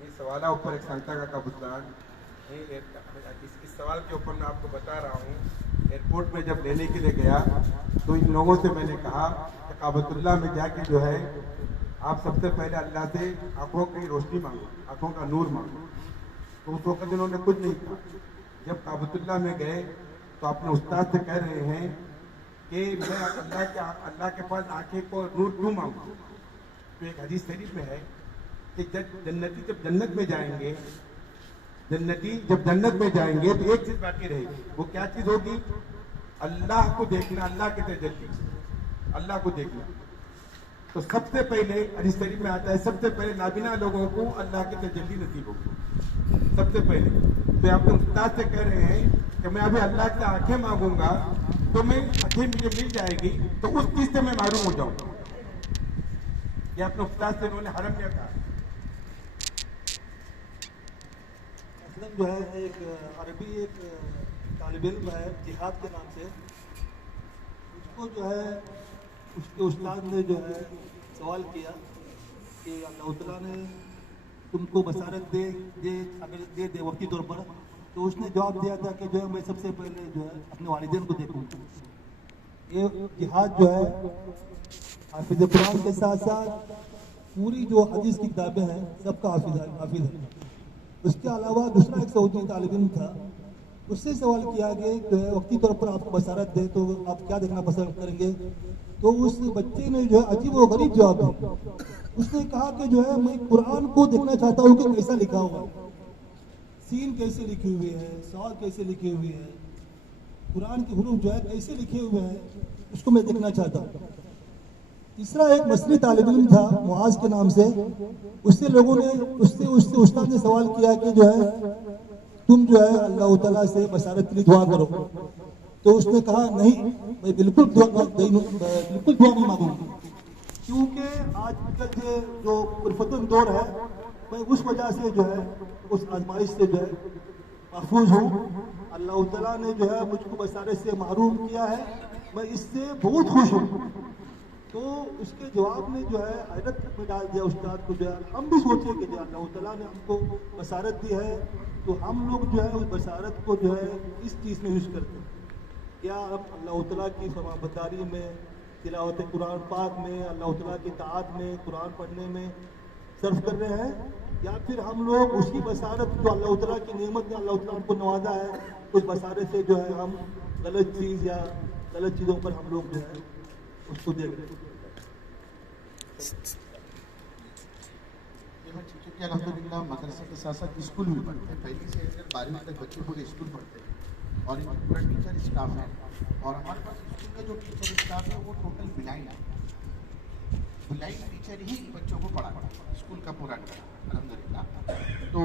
یہ سوال ہے اوپر ایک سنتا کا قبرستان. اس سوال کے اوپر میں آپ کو بتا رہا ہوں، ایئرپورٹ میں جب لینے کے لیے گیا تو ان لوگوں سے میں نے کہا کہ کعبۃ اللہ میں جا کے جو ہے آپ سب سے پہلے اللہ سے آنکھوں کی روشنی مانگو، آنکھوں کا نور مانگو. تو اس وقت انہوں نے کچھ نہیں کہا. جب کعبۃ اللہ میں گئے تو اپنے استاد سے کہہ رہے ہیں کہ میں اللہ کے پاس آنکھیں کو نور کیوں مانگوں. تو ایک حدیث شریف میں ہے کہ جنتی جب جنت میں جائیں گے تو ایک چیز باقی رہے گی. وہ کیا چیز ہوگی؟ اللہ کو دیکھنا، اللہ کے تجلی، اللہ کو دیکھنا. تو سب سے پہلے حدیث شریف میں آتا ہے سب سے پہلے نابینا لوگوں کو اللہ کی تجلی نصیب ہوگی سب سے پہلے. تو آپ اپنے استاد سے کہہ رہے ہیں کہ میں ابھی اللہ سے آنکھیں مانگوں گا تو میں آنکھیں مجھے مل جائے گی تو اس چیز سے میں معروم ہو جاؤں گا. یہ اپنے استاد سے انہوں نے حرم کیا کہا. جو ہے ایک عربی ایک طالب علم ہے جہاد کے نام سے، اس کو جو ہے اس کے استاد نے جو ہے سوال کیا کہ اللہ تعالیٰ نے تم کو بصارت دے اگر دے وقتی طور پر، تو اس نے جواب دیا تھا کہ جو ہے میں سب سے پہلے جو ہے اپنے والدین کو دیکھوں. یہ جہاد جو ہے حافظ قرآن کے ساتھ ساتھ پوری جو حدیث کی کتابیں ہیں سب کا حافظ ہے. اس کے علاوہ دوسرا ایک سعودی طالب علم تھا، اس سے سوال کیا کہ جو ہے وقتی طور پر آپ کو بصارت دے تو آپ کیا دیکھنا پسند کریں گے. تو اس بچے نے جو ہے عجیب و غریب جواب دیا. اس نے کہا کہ جو ہے میں قرآن کو دیکھنا چاہتا ہوں کہ کیسا لکھا ہوا ہے، سین کیسے لکھے ہوئے ہیں، سوال کیسے لکھے ہوئے ہیں، قرآن کے حروف جو ہے کیسے لکھے ہوئے ہیں، اس کو میں دیکھنا چاہتا ہوں. تیسرا ایک مصری طالب علم تھا معاذ کے نام سے، اس سے لوگوں نے اس سے استاد نے سوال کیا کہ جو ہے تم جو ہے اللہ تعالیٰ سے بصارت کے لیے دعا کرو. تو اس نے کہا نہیں میں بالکل دعا نہیں مانگوں گی، کیونکہ آج کل جو پرفتن دور ہے میں اس وجہ سے جو ہے اس آزمائش سے جو ہے محفوظ ہوں. اللہ تعالیٰ نے جو ہے مجھ کو بصارت سے محروم کیا ہے، میں اس سے بہت خوش ہوں. تو اس کے جواب نے جو ہے حیرت میں ڈال دیا استاد کو. جو ہے ہم بھی سوچیں کہ جو اللہ تعالیٰ نے ہم کو بصارت دی ہے تو ہم لوگ جو ہے اس بصارت کو جو ہے اس چیز میں یوز کرتے ہیں. کیا ہم اللہ تعالیٰ کی فرما برداری میں، تلاوت قرآن پاک میں، اللہ تعالیٰ کی اطاعت میں، قرآن پڑھنے میں صرف کر رہے ہیں، یا پھر ہم لوگ اسی بصارت جو اللہ تعالیٰ کی نعمت میں اللہ تعالیٰ ہم کو نوازا ہے اس بصارت سے جو ہے ہم غلط چیز یا غلط چیزوں پر ہم لوگ جو ہے اس کو دیکھ رہے ہیں. یہ بچے چونکہ الحمدللہ مدرسے کے ساتھ ساتھ اسکول بھی پڑھتے ہیں، پہلی سے 12ویں تک بچے پورے اسکول پڑھتے ہیں اور ان کا پورا ٹیچر اسٹاف ہے. اور ہمارے پاس اسکول کا جو ٹیچر اسٹاف ہے وہ ٹوٹل بلائنڈ ہے، بلائنڈ ٹیچر ہی بچوں کو پڑھا اسکول کا پورا الحمدللہ. تو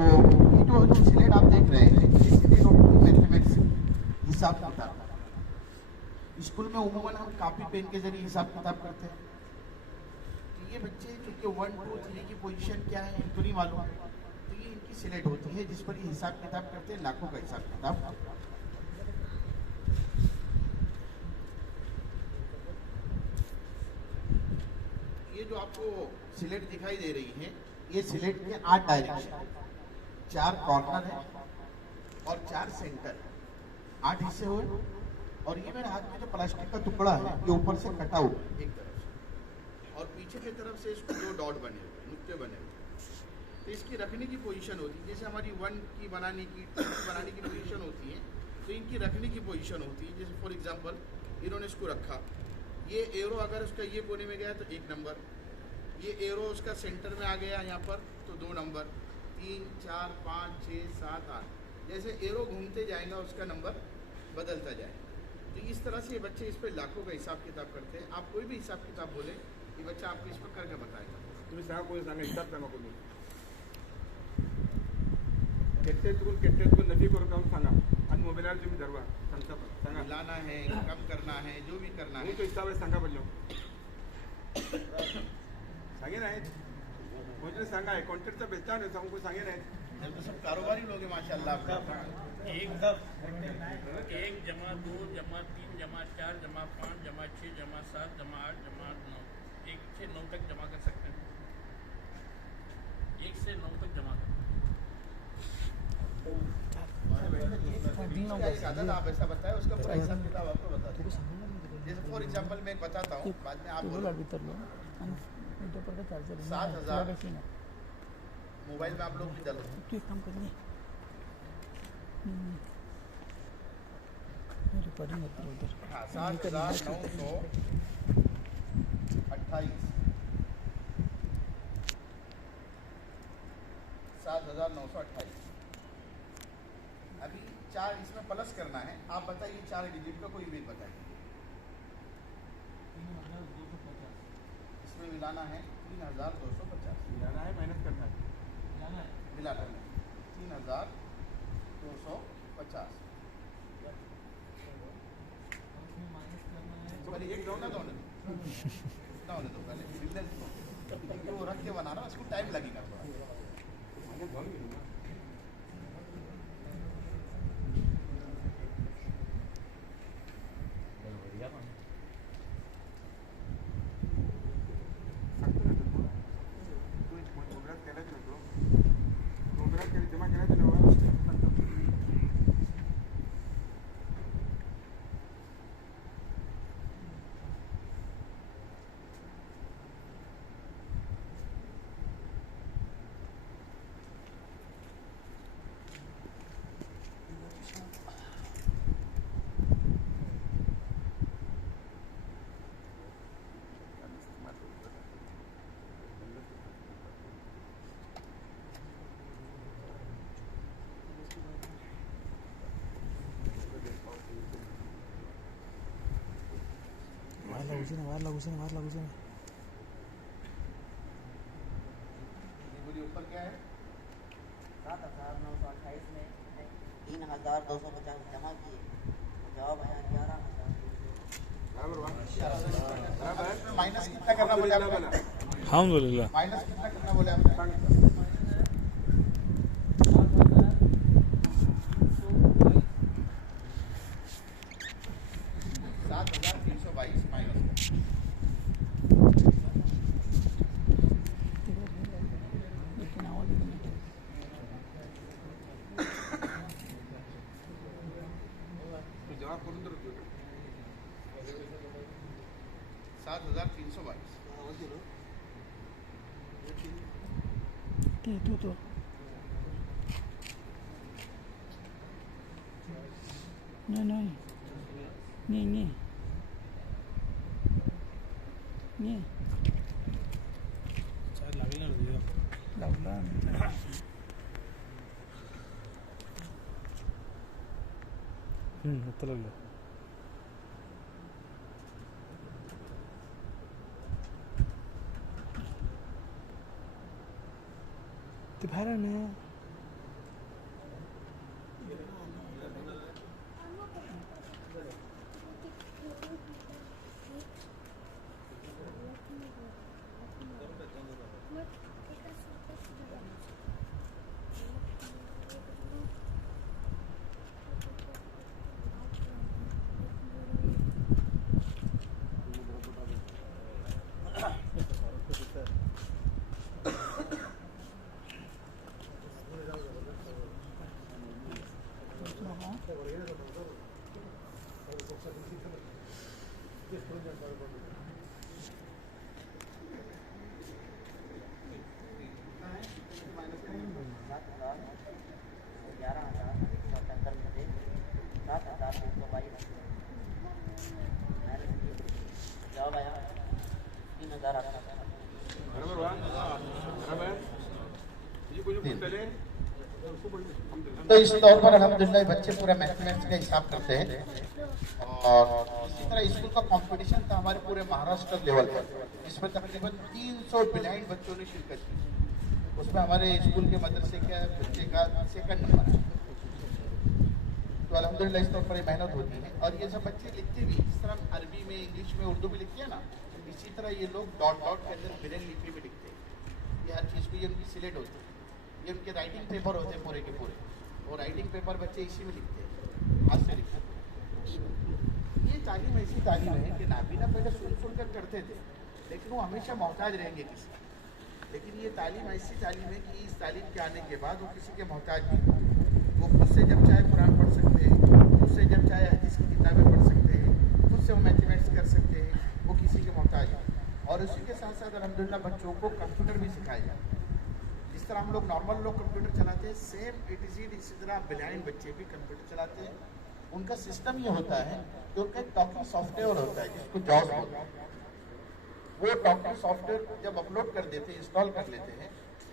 یہ جو سلیٹ آپ دیکھ رہے ہیں یہ سلیٹ آف میتھمیٹکس حساب کتاب. اسکول میں عموماً ہم کاپی پین کے ذریعے حساب کتاب کرتے ہیں. یہ بچے چونکہ 1 2 3 کی پوزیشن کیا ہے ان کو نہیں معلوم، تو یہ ان کی سلیٹ ہوتی ہے جس پر یہ حساب کتاب کرتے ہیں، لاکھوں کا حساب کتاب. یہ جو آپ کو سلیٹ دکھائی دے رہی ہے یہ سلیٹ کے 8 ڈائریکشن، 4 کارنر ہے اور 4 سینٹر، 8 حصے ہوئے. اور یہ میرے ہاتھ میں جو پلاسٹک کا ٹکڑا ہے یہ اوپر سے کٹا ہوا ہے ایک طرف سے، اور پیچھے کی طرف سے اس کو 2 ڈاٹ بنے ہوئے، نقطے بنے ہوئے. تو اس کی رکھنے کی پوزیشن ہوتی ہے، جیسے ہماری 1 کی بنانے کی 2 کی بنانے کی پوزیشن ہوتی ہے تو ان کی رکھنے کی پوزیشن ہوتی ہے. جیسے فار ایگزامپل انہوں نے اس کو رکھا، یہ ایرو اگر اس کا یہ کونے میں گیا تو 1 نمبر، یہ ایرو اس کا سینٹر میں آ گیا یہاں پر تو 2 نمبر، 3 4 5 6 7 8، جیسے ایرو گھومتے جائیں گا اس کا نمبر بدلتا جائے. تو اس طرح سے یہ بچے اس پہ لاکھوں کا حساب کتاب کرتے ہیں. آپ کوئی بھی حساب کتاب بولیں یہ بچہ آپ کو اس پر کر کے بتائے گا. तुम्ही सांगा कोणी सांगा हिसाब सांगा कोणी केट्टेतून नफी करून काम सांगा आणि मोबाईलवर तुम्ही धरवा सांगता सांगा मिलाना है, कम करना है, जो भी करना है. तो हिसाब आहे सांगा पडलो सांगे नाही मुझे सांगा है कॉन्ट्रैक्टचा बेचता नाही सांगू को सांगे नाही. जब तो सब कारोबारी लोग हैं माशाल्लाह. 1 जमा 2 जमा 3 जमा 4 जमा 5 जमा 6 जमा 7 जमा 8 जमा 9, 1 से 9 तक जमा कर सकते हैं, 1 से 9 तक जमा कर. एक आदत आप ऐसा बताए उसका पूरा हिसाब किताब आपको बता दें. जैसे फॉर एग्जांपल मैं एक बताता हूँ, बाद में आप बोलो. 7,000 मोबाइल में आप लोग भी डालो. हाँ 7,928. अभी 4 इसमें प्लस करना है. आप बताइए 4 डिजिट का कोई भी बताइए. इसमें मिलाना है 3,250. मिलाना है मेहनत करना है मिलाना है 3,250. एक दो ना दोनों दो पहले बिल्कुल वो रख के बना रहा उसको टाइम लगेगा थोड़ा. ऊपर क्या है 7,928 में 3,250 जमा किए, जवाब आया 11,000। माइनस कितना करना बोले आपने? अल्हम्दुलिल्लाह। माइनस कितना करना बोले आपने? 7,322 माइनस। जवाब करून तर 7,322। तो नहीं लागला आता लागलं ते बाहेर आहे ना जवाब आया 3,000। तो इस तौर पर अल्हम्दुलिल्लाह बच्चे पूरा मैथमेटिक्स का हिसाब करते हैं। और इसी तरह स्कूल का कंपटीशन था हमारे पूरे महाराष्ट्र लेवल पर, इसमें तकरीबन 300 ब्लाइंड बच्चों ने शिरकत की। उसमें हमारे स्कूल के मदरसे के बच्चे का 2nd नंबर है। तो अल्हम्दुलिल्लाह इस तौर पर मेहनत होती है। और ये सब बच्चे लिखते भी जिस तरह अरबी में, इंग्लिश में, उर्दू में लिखते हैं ना, इसी तरह ये लोग डॉट डॉट के अंदर ब्रेल लिपि में लिखते हैं। ये हर चीज़ को ये उनकी सिलेक्ट होती है। ये उनके राइटिंग पेपर होते हैं पूरे के पूरे, और राइटिंग पेपर बच्चे इसी में लिखते हैं, हाथ से लिखते हैं। ये तालीम ऐसी तालीम है कि नाबीना पहले सुन कर करते थे, लेकिन वो हमेशा मोहताज रहेंगे किसी। लेकिन ये तालीम ऐसी तालीम है कि इस तालीम के आने के बाद वो किसी के मोहताज नहीं। वो खुद से जब चाहे कुरान पढ़ सकते हैं, खुद से जब चाहे हदीस की किताबें पढ़ सकते हैं, खुद से वो मैथमेटिक्स कर सकते हैं, वो किसी के मोहताज है। और उसी के साथ साथ अल्हम्दुलिल्लाह बच्चों को कंप्यूटर भी सिखाया जाए। जिस तरह हम लोग नॉर्मल लोग कंप्यूटर चलाते हैं, सेम ATZ इसी तरह ब्लाइंड बच्चे भी कंप्यूटर चलाते हैं। उनका सिस्टम ये होता है कि उनका एक टॉकिंग सॉफ्टवेयर होता है जिसको जॉस बोलते हैं। वो टॉकिंग सॉफ्टवेयर जब अपलोड कर देते हैं, इंस्टॉल कर लेते हैं,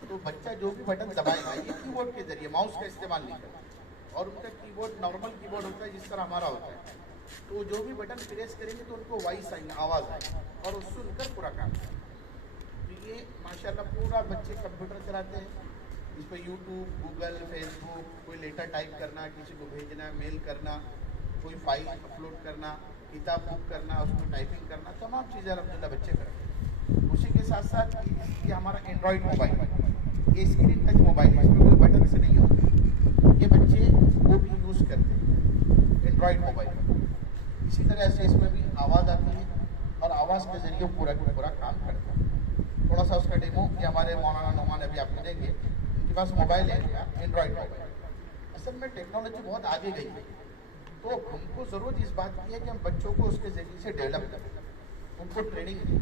तो बच्चा जो भी बटन दबाएगा ये कीबोर्ड के जरिए, माउस का इस्तेमाल नहीं करता। और उनका कीबोर्ड नॉर्मल कीबोर्ड होता है जिस तरह हमारा होता है। तो जो भी बटन प्रेस करेंगे तो उनको वॉइस आएगी, आवाज़ आएगी, और वो सुनकर पूरा काम करेंगे। तो ये माशाल्लाह पूरा बच्चे कंप्यूटर चलाते हैं। इस पर यूट्यूब, गूगल, फेसबुक, कोई लेटर टाइप करना, किसी को भेजना, मेल करना, कोई फाइल अपलोड करना, किताब बुक करना, उसको टाइपिंग करना, तमाम चीज़ें अल्हम्दुलिल्लाह बच्चे करते हैं। उसी के साथ साथ ये हमारा एंड्रॉयड मोबाइल, ये स्क्रीन टच मोबाइल है, इसमें कोई बटन से नहीं होता। ये बच्चे वो भी यूज़ करते हैं एंड्रॉयड मोबाइल। इसी तरह से इसमें भी आवाज़ आती है और आवाज़ के ज़रिए पूरा का पूरा काम करता है। थोड़ा सा उसका डेमो कि हमारे मौलाना नुमान अभी आपको देंगे, उनके पास मोबाइल है एंड्रॉयड मोबाइल। असल में टेक्नोलॉजी बहुत आगे गई है, तो हमको ज़रूरत इस बात की है कि हम बच्चों को उसके ज़रिए से डेवलप करें, उनको ट्रेनिंग दें,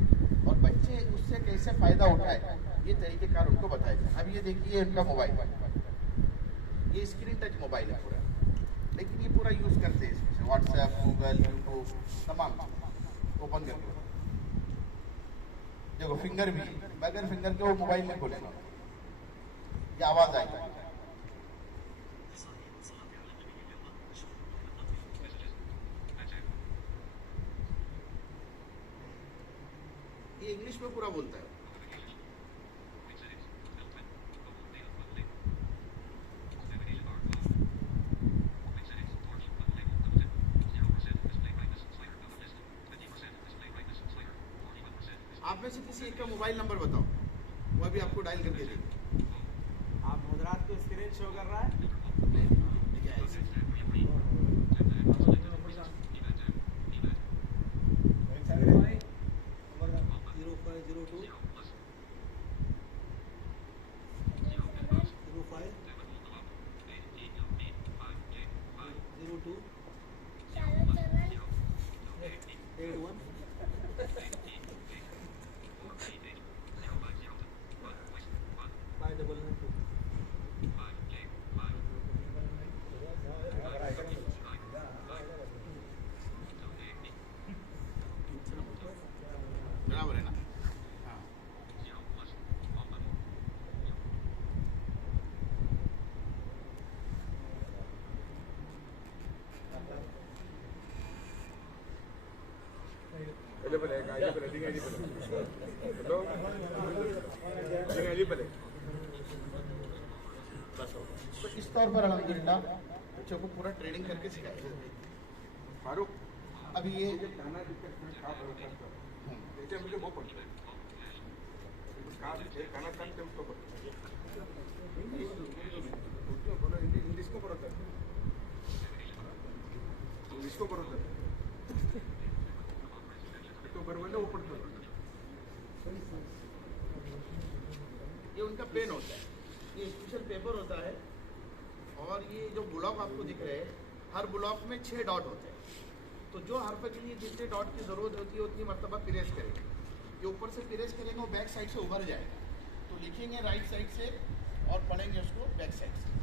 और बच्चे उससे कैसे फ़ायदा उठाए ये तरीक़ेकार उनको बताए जाए। अब ये देखिए उनका मोबाइल, ये स्क्रीन टच मोबाइल है पूरा, लेकिन ये पूरा यूज़ करते हैं इसमें से व्हाट्सएप, गूगल, यूट्यूब, तमाम ओपन करके देखो फिंगर भी, बगैर फिंगर के वो मोबाइल में खोलेगा, ये आवाज़ आएगी। ये इंग्लिश में पूरा बोलता है। से किसी एक का मोबाइल नंबर बताओ, वो अभी आपको डायल करके देंगे। आप हजरात को स्क्रीन शो कर रहा है? नहीं, क्या है इसे? 588 बराबर है ना? हाँ। बस हो गया। तो इस तौर पर अल्हम्दुलिल्लाह बच्चों को पूरा ट्रेनिंग करके सिखाया। फारूक, अभी ये मुझे वो पढ़ता है इंग्लिश को पढ़ता है, इंग्लिश को पढ़ता है तो बरवले वो पढ़ता है। ये उनका पेन होता है, ये स्पेशल पेपर होता है, और ये जो ब्लॉक आपको दिख रहे हैं, हर ब्लॉक में 6 डॉट होते हैं। तो जो हर्फ के लिए जितने डॉट की ज़रूरत होती है उतनी मरतबा प्रेस करेंगे। ये ऊपर से प्रेस करेंगे वो बैक साइड से उभर जाएगा, तो लिखेंगे राइट साइड से और पढ़ेंगे उसको बैक साइड से।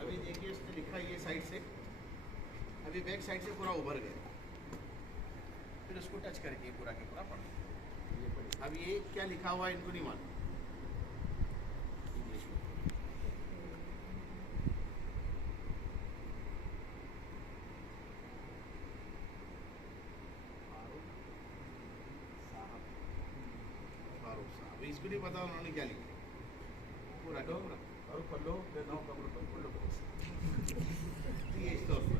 अभी देखिए इसने लिखा ये साइड से, अभी बैक साइड से पूरा उभर गया, फिर उसको टच करके पूरा के पूरा पढ़। अब ये क्या लिखा हुआ है इनको नहीं मालूम इंग्लिश में। फारूक साहब, इसको नहीं पता उन्होंने क्या लिखा पूरा का पूरा। और पढ़ो ये इस तौर पर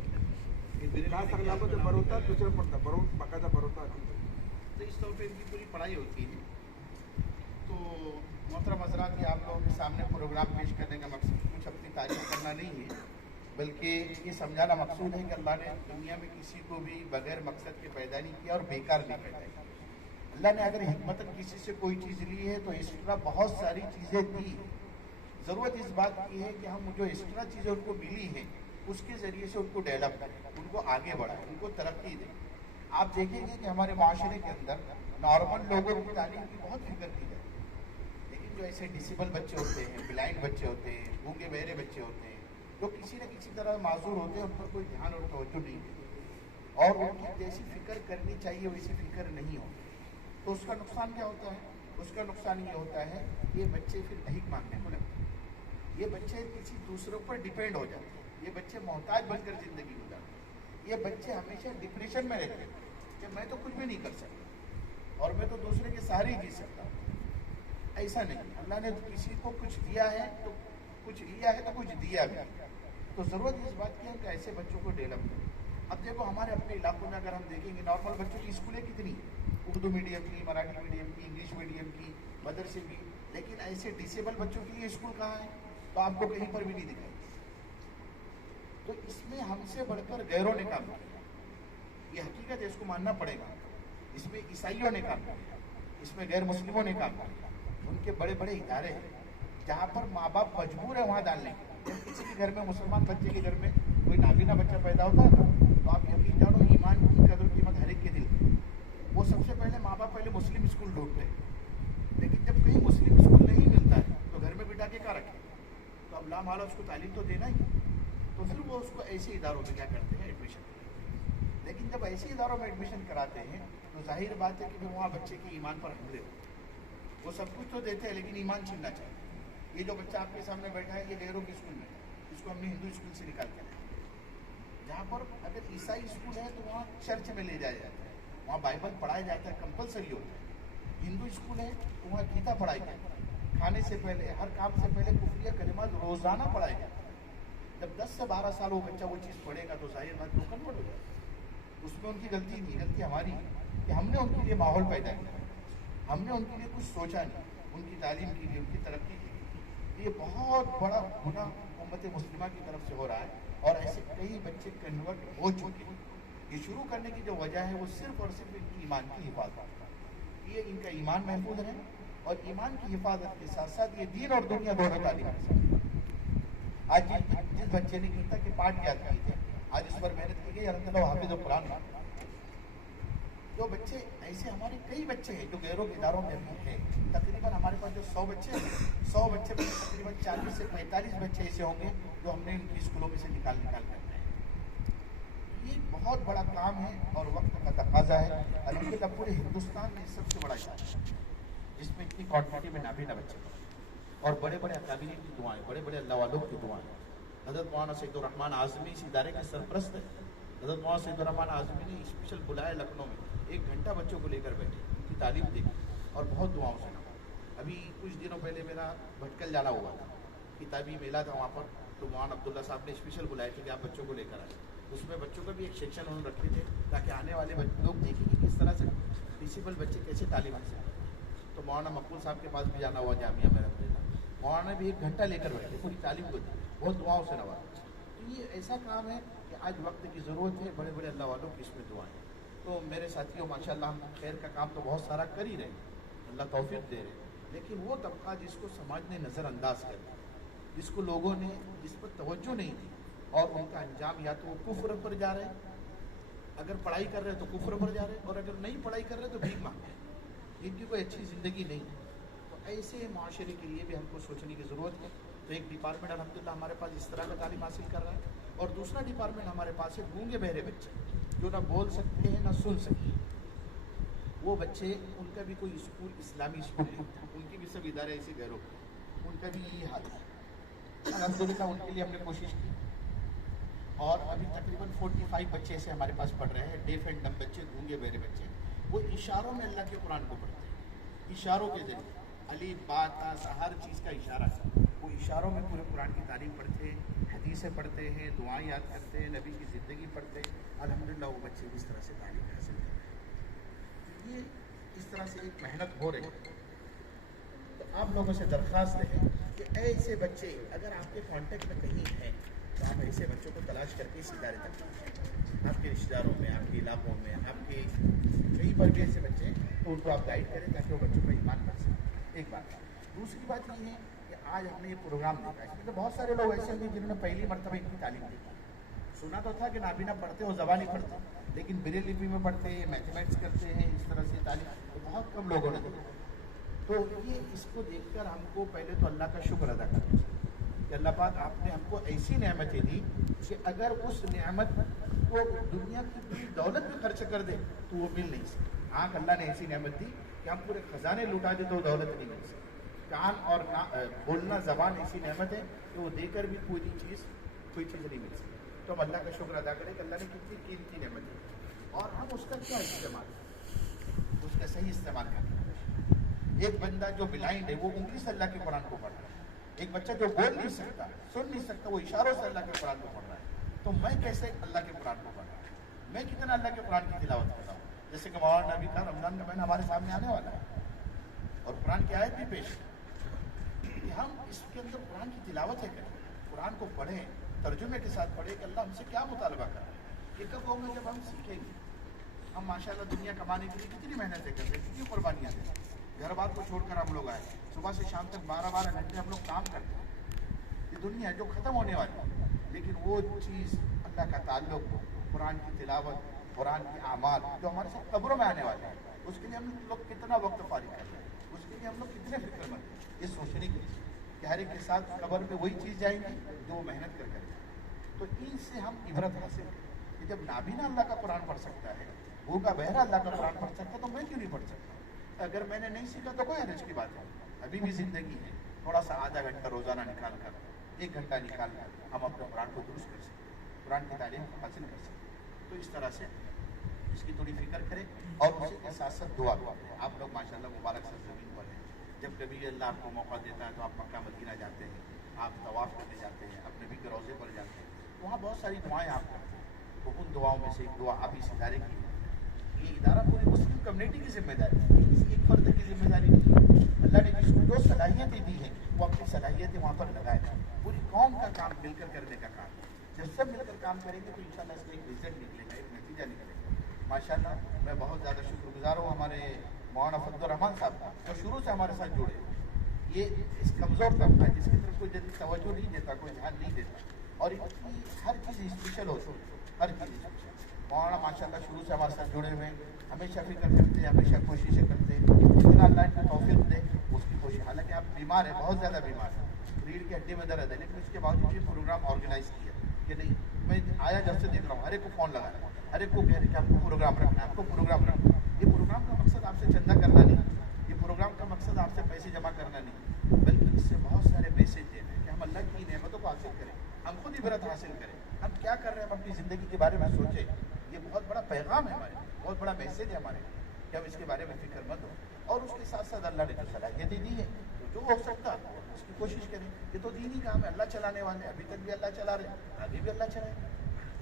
तो इस तौर पे इनकी पूरी पढ़ाई होती है। तो मोहतरम हज़रात, ये आप लोगों के सामने प्रोग्राम पेश करने का मकसद कुछ अपनी तारीफ करना नहीं है, बल्कि ये समझाना मकसूद है कि अल्लाह ने दुनिया में किसी को भी बगैर मकसद के पैदा नहीं किया और बेकार नहीं पैदा किया। अल्लाह ने अगर हिकमतन किसी से कोई चीज़ ली है तो एक्स्ट्रा बहुत सारी चीज़ें दी। ज़रूरत इस बात की है कि हम जो एक्स्ट्रा चीज़ें उनको मिली हैं उसके ज़रिए से उनको डेवलप करें, उनको आगे बढ़ाएं, उनको तरक्की दें। आप देखेंगे कि हमारे माशरे के अंदर नॉर्मल लोगों की तालीम की बहुत फिक्र की जाती है, लेकिन जो ऐसे डिसेबल बच्चे होते हैं, ब्लाइंड बच्चे होते हैं, गूंगे बहरे बच्चे होते हैं, जो किसी न किसी तरह माजूर होते हैं, उन पर कोई ध्यान और तवज्जो नहीं देते और उनकी जैसी फिक्र करनी चाहिए वैसी फिक्र नहीं होती। तो उसका नुकसान क्या होता है? उसका नुकसान ये होता है ये बच्चे फिर भीख मांगने को लगते हैं, ये बच्चे किसी दूसरों पर डिपेंड हो जाते हैं, ये बच्चे मोहताज बनकर ज़िंदगी गुजारते हैं, ये बच्चे हमेशा डिप्रेशन में रहते हैं कि मैं तो कुछ भी नहीं कर सकता और मैं तो दूसरे के सहारे ही जी सकता हूँ। ऐसा नहीं, अल्लाह ने किसी को कुछ दिया है तो कुछ लिया है तो कुछ दिया भी। तो ज़रूरत इस बात की है कि ऐसे बच्चों को डेवलप करें। अब देखो हमारे अपने इलाकों में अगर हम देखेंगे नॉर्मल बच्चों की स्कूलें कितनी, उर्दू मीडियम की, मराठी मीडियम की, इंग्लिश मीडियम की, मदरसे की, लेकिन ऐसे डिसेबल बच्चों के लिए स्कूल कहाँ है? तो आपको कहीं पर भी नहीं दिखाई। تو اس میں ہم سے بڑھ کر غیروں نے کام کیا. یہ حقیقت ہے, اس کو ماننا پڑے گا. اس میں عیسائیوں نے کام کیا, اس میں غیر مسلموں نے کام کیا. ان کے بڑے بڑے ادارے ہیں جہاں پر ماں باپ مجبور ہے وہاں ڈالنے کے. جب کسی کے گھر میں, مسلمان بچے کے گھر میں کوئی نابینا بچہ پیدا ہوتا ہے نا, تو آپ یقین جانو ایمان کی قدر قیمت ہر ایک کے دل میں. وہ سب سے پہلے ماں باپ پہلے مسلم اسکول ڈھونڈتے ہیں, لیکن جب کہیں مسلم اسکول نہیں ملتا ہے تو گھر میں بٹھا کے کیا رکھیں, تو اب لامحالہ اس کو تعلیم تو دینا ہی. تو پھر وہ اس کو ایسے اداروں میں کیا کرتے ہیں, ایڈمیشن کرتے ہیں. لیکن جب ایسے اداروں میں ایڈمیشن کراتے ہیں تو ظاہر بات ہے کہ پھر وہاں بچے کے ایمان پر حملے ہوتے ہیں. وہ سب کچھ تو دیتے ہیں لیکن ایمان چھیننا چاہتے ہیں. یہ جو بچہ آپ کے سامنے بیٹھا ہے, یہ غیروں کے اسکول میں ہے, اس کو ہم نے ہندو اسکول سے نکال کے رکھا. جہاں پر اگر عیسائی اسکول ہے تو وہاں چرچ میں لے جایا جاتا ہے, وہاں بائبل پڑھایا جاتا ہے, کمپلسری ہوتا ہے. ہندو اسکول ہے تو وہاں گیتا پڑھائی جاتی ہے, کھانے سے پہلے, ہر کام سے پہلے کفریہ کلمات روزانہ پڑھائے جاتے ہیں. جب 10 سے 12 سال وہ بچہ وہ چیز پڑھے گا تو ظاہر بات وہ کنورٹ ہو جائے گا. اس میں ان کی غلطی نہیں, غلطی ہماری ہے کہ ہم نے ان کے لیے ماحول پیدا کیا, ہم نے ان کے لیے کچھ سوچا نہیں, ان کی تعلیم کے لیے, ان کی ترقی کے لیے. یہ بہت بڑا گناہ امت مسلمہ کی طرف سے ہو رہا ہے, اور ایسے کئی بچے کنورٹ ہو چکے ہیں. یہ شروع کرنے کی جو وجہ ہے وہ صرف اور صرف ان کی ایمان کی حفاظت. یہ ان کا ایمان محفوظ ہے, اور ایمان کی حفاظت کے ساتھ ساتھ یہ دین اور دنیا دونوں تعلیم کر سکتے ہیں. آج جس بچے نے گیتا کے پاٹ یاد کیے تھے, آج اس پر محنت کی گئی, الحمدللہ حافظ قرآن. جو بچے ایسے, ہمارے کئی بچے ہیں جو غیروں کے اداروں میں بھی ہیں. تقریباً ہمارے پاس جو 100 بچے ہیں, 100 بچے میں تقریباً 40 سے 45 بچے ایسے ہوں گے جو ہم نے ان کی اسکولوں میں سے نکال کر ہیں. یہ بہت بڑا کام ہے اور وقت کا تقاضا ہے. الحمدللہ پورے ہندوستان میں سب سے بڑا ادارہ ہے جس میں اتنی کوانٹٹی میں نابینا بچے ہیں, اور بڑے بڑے اکابرین کی دعائیں, بڑے بڑے اللہ والوں کی دعائیں. حضرت مولانا سید الرحمان اعظمی اس ادارے کے سرپرست ہیں. حضرت مولانا سید الرحمان اعظمی نے اسپیشل بلایا لکھنؤ میں, 1 گھنٹہ بچوں کو لے کر بیٹھے, ان کی تعلیم دیکھی اور بہت دعاؤں سے نوازا. ابھی کچھ دنوں پہلے میرا بھٹکل جانا ہوا تھا, کتابی میلہ تھا وہاں پر, تو مولانا عبداللہ صاحب نے اسپیشل بلائے تھے کہ آپ بچوں کو لے کر آئے. اس میں بچوں کا بھی ایک سیکشن انہوں نے رکھے تھے تاکہ آنے والے لوگ دیکھیں کہ کس طرح سے ڈسیبل بچے کیسے تعلیم حاصل کرتے ہیں. تو مولانا مقبول صاحب کے پاس بھی جانا ہوا جامعہ میں رکھ دینا, مولانا بھی 1 گھنٹہ لے کر بیٹھے, پوری تعلیم کو دی, بہت دعاؤں سے نوازا. تو یہ ایسا کام ہے کہ آج وقت کی ضرورت ہے, بڑے بڑے اللہ والوں کی اس میں دعائیں. تو میرے ساتھیوں, ماشاء اللہ ہم خیر کا کام تو بہت سارا کر ہی رہے ہیں, اللہ توفیق دے رہے ہیں, لیکن وہ طبقہ جس کو سماج نے نظر انداز کر دیا, جس کو لوگوں نے, جس پر توجہ نہیں دی, اور ان کا انجام یا تو وہ کفر پر جا رہے ہیں, اگر پڑھائی کر رہے ہیں تو کفر پر جا رہے ہیں, اور اگر نہیں پڑھائی کر رہے تو بھیک مانگ رہے ہیں, جن کی کوئی اچھی زندگی نہیں. تو ایسے معاشرے کے لیے بھی ہم کو سوچنے کی ضرورت ہے. تو ایک ڈپارٹمنٹ الحمدللہ ہمارے پاس اس طرح کا تعلیم حاصل کر رہا ہے, اور دوسرا ڈپارٹمنٹ ہمارے پاس ہے گونگے بہرے بچے جو نہ بول سکتے ہیں نہ سن سکتے ہیں. وہ بچے, ان کا بھی کوئی اسکول, اسلامی اسکول ہے, ان کی بھی سب ادارے ایسے غیروں کے, ان کا بھی یہی حال ہے. الحمدللہ ان کے لیے ہم نے کوشش کی, اور ابھی تقریباً 45 بچے ایسے ہمارے پاس پڑھ رہے ہیں, ڈیف اینڈ ڈمب بچے, گونگے بہرے بچے. وہ اشاروں میں اللہ کے قرآن کو پڑھتے ہیں, اشاروں کے ذریعے, علی بات ہر چیز کا اشارہ ہے. وہ اشاروں میں پورے قرآن کی تعلیم پڑھتے ہیں, حدیثیں پڑھتے ہیں, دعائیں یاد کرتے ہیں, نبی کی زندگی پڑھتے ہیں. الحمدللہ وہ بچے اس طرح سے تعلیم حاصل کرتے ہیں. یہ اس طرح سے ایک محنت ہو رہی ہے. تو آپ لوگوں سے درخواست ہے کہ ایسے بچے اگر آپ کے کانٹیکٹ میں کہیں ہیں تو آپ ایسے بچوں کو تلاش کر کے اس ادارے تک پہنچائیں. آپ کے رشتہ داروں میں, آپ کے علاقوں میں, آپ کے کہیں پر بھی ایسے بچے ہیں تو ان کو آپ گائیڈ کریں تاکہ وہ بچوں کا ایمان کر سکیں. ایک بات. دوسری بات یہ ہے کہ آج ہم نے یہ پروگرام دیکھا, اس میں تو بہت سارے لوگ ایسے ہوں گے جنہوں نے پہلی مرتبہ ان کی تعلیم دی. سنا تو تھا کہ نابینا پڑھتے اور زبانی پڑھتے, لیکن بریل لپی میں پڑھتے ہیں, میتھمیٹکس کرتے ہیں, اس طرح سے تعلیم تو بہت کم لوگوں نے دیکھا. تو یہ اس کو دیکھ کر ہم کو پہلے تو اللہ کا شکر ادا کرنا چاہیے کہ اللہ پاک آپ نے ہم کو ایسی نعمتیں دی کہ اگر اس نعمت کو دنیا کی پوری دولت بھی خرچ کر دے تو وہ مل نہیں سکتی. آنکھ اللہ نے ایسی نعمت دی کہ ہم پورے خزانے لوٹا دے تو وہ دولت نہیں مل سکتی. کان اور بولنا زبان ایسی نعمت ہے کہ وہ دے کر بھی کوئی چیز نہیں مل سکتی. تو ہم اللہ کا شکر ادا کریں کہ اللہ نے کتنی قیمتی نعمت دی اور ہم اس کا کیا استعمال کریں, اس کا صحیح استعمال کریں. ایک بندہ جو بلائنڈ ہے وہ انگلی سے اللہ کے قرآن کو پڑھ رہا ہے, ایک بچہ جو بول نہیں سکتا, سن نہیں سکتا, وہ اشاروں سے اللہ کے قرآن کو پڑھ رہا ہے. تو میں کیسے اللہ کے قرآن کو پڑھ رہا ہوں, میں کتنا اللہ کے قرآن کی تلاوت کرتا ہوں. جیسے کہ مولانا نبی کا رمضان کا مہینہ ہمارے سامنے آنے والا ہے اور قرآن کی آیت بھی پیش ہے کہ ہم اس کے اندر قرآن کی تلاوتیں کریں, قرآن کو پڑھیں, तर्जुमे के साथ पढ़े कि अल्लाह हमसे क्या मुतालबा कर रहा है। ये कब होगा जब हम सीखेंगे। हम माशाल्लाह दुनिया कमाने के लिए कितनी मेहनतें करते हैं, कितनी कुर्बानियाँ देते हैं। घर बार को छोड़कर हम लोग आए, सुबह से शाम तक 12-12 घंटे हम लोग काम करते हैं। ये दुनिया जो ख़त्म होने वाली है, लेकिन वो चीज़ अल्लाह का ताल्लुक, कुरान की तिलावत, कुरान की आमाल जो हमारे साथ कब्रों में आने वाले हैं, उसके लिए हम लोग कितना वक्त फारिग कर रहे हैं, उसके लिए हम लोग कितने फिक्रमंद हैं। ये सोचने की कि हर एक के साथ कब्र में वही चीज़ जाएंगी जो वो मेहनत कर करेगा। तो इनसे हम इबरत हासिल करें कि जब नाबीना अल्लाह का कुरान पढ़ सकता है, भूखा बहरा अल्लाह का कुरान पढ़ सकता है, तो मैं क्यों नहीं पढ़ सकता। अगर मैंने नहीं सीखा तो कोई हर्ज की बात है। अभी भी ज़िंदगी है, थोड़ा सा आधा घंटा रोज़ाना निकाल कर, 1 घंटा निकाल कर हम अपने कुरान को दुरुस्त कर सकते हैं, कुरान की तालीम को हासिल कर सकते हैं। तो इस तरह से इसकी थोड़ी फिक्र करें और उसी के साथ साथ दुआ करें। आप लोग माशाल्लाह मुबारक सरज़मीन पर हैं। जब कभी अल्लाह आपको मौका देता है तो आप मक्का मदीना जाते हैं, आप तवाफ़ करने जाते हैं, अपने नबी के रोज़े पर जाते हैं, तो वहाँ बहुत सारी दुआएँ आप करते हैं। तो उन दुआओं में से एक दुआ आप इस इदारे की, ये इदारा पूरी मुस्लिम कम्युनिटी की जिम्मेदारी है, किसी एक फर्द की जिम्मेदारी नहीं है। अल्लाह ने जिसको जो सलाहियतें दी हैं वो अपनी सलाहियतें वहाँ पर लगाए। पूरी कौम का काम मिलकर करने का काम है। जब सब मिलकर काम करेंगे तो इंशाल्लाह इसका एक रिजल्ट निकलेगा, एक नतीजा निकलेगा। माशाल्लाह मैं बहुत ज़्यादा शुक्रगुजार हूँ हमारे मौलाना फजल रहमान साहब का, जो शुरू से हमारे साथ जुड़े। ये इस कमज़ोर तबका है जिसकी तरफ कोई जल्दी तवज्जो नहीं देता, कोई ध्यान नहीं देता, और इनकी हर चीज़ स्पेशल होती है, हर चीज़ स्पेशल। मौलाना माशाल्लाह शुरू से हमारे साथ जुड़े हुए हैं, हमेशा फिक्र करते हैं, हमेशा कोशिशें करते हैं, जितना अल्लाह इनको तौफीक दे उसकी कोशिश। हालांकि आप बीमार हैं, बहुत ज़्यादा बीमार हैं, रीढ़ की हड्डी में दर्द है, लेकिन उसके बावजूद ये प्रोग्राम ऑर्गेनाइज किया कि नहीं। मैं आया जब से देख रहा हूँ, हर एक को फ़ोन लगा रहा है, हर एक को कह रहे कि आपको प्रोग्राम रखना है, आपको प्रोग्राम रखना है। ये प्रोग्राम का मकसद आपसे चंदा करना नहीं, ये प्रोग्राम का मकसद आपसे पैसे जमा करना नहीं, बल्कि इससे बहुत सारे मैसेज देना है कि हम अल्लाह की नेमतों को हासिल करें, हम खुद इबरत हासिल करें, हम क्या कर रहे हैं, हम अपनी ज़िंदगी के बारे में सोचें। ये बहुत बड़ा पैगाम है हमारे, बहुत बड़ा मैसेज है हमारे कि हम इसके बारे में फिक्रमंद हो। और उसके साथ साथ अल्लाह ने जो सलाहियतें दी है, तो जो हो सकता है उसकी कोशिश करें। ये तो दीनी काम है, अल्लाह चलाने वाले, अभी तक भी अल्लाह चला रहे, आगे भी अल्लाह चलाए।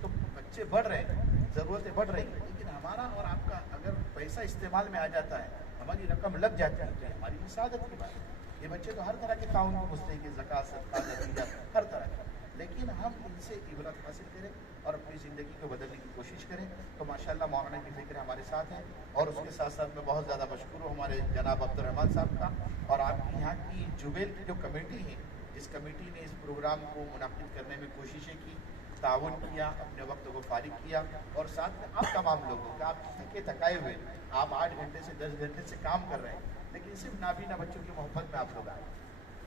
तो बच्चे बढ़ रहे हैं, ज़रूरतें बढ़ रही हैं, लेकिन हमारा और आपका अगर पैसा इस्तेमाल में आ जाता है, हमारी रकम लग जाती है, तो हमारी हिफाजत की बात है। ये बच्चे तो हर तरह के ताउन को पूछते हैं कि ज़कात, सदका, नतीजा, हर तरह का, लेकिन हम इनसे इबरत हासिल करें और अपनी ज़िंदगी को बदलने की कोशिश करें। तो माशाल्लाह मौलाना की फिक्र हमारे साथ है। और उसके साथ साथ मैं बहुत ज़्यादा मशकूर हूँ हमारे जनाब अब्दुर्रहमान साहब का, और आपकी यहाँ की जुबेल की जो कमेटी है, इस कमेटी ने इस प्रोग्राम को मुनाकिद करने में कोशिशें की, ताउन किया, अपने वक्त को फारिग किया, और साथ में आप तमाम लोगों का, आप थके थकाए हुए, आप 8 घंटे से 10 घंटे से काम कर रहे हैं, लेकिन सिर्फ नाबीना बच्चों की मोहब्बत में आप लोग आए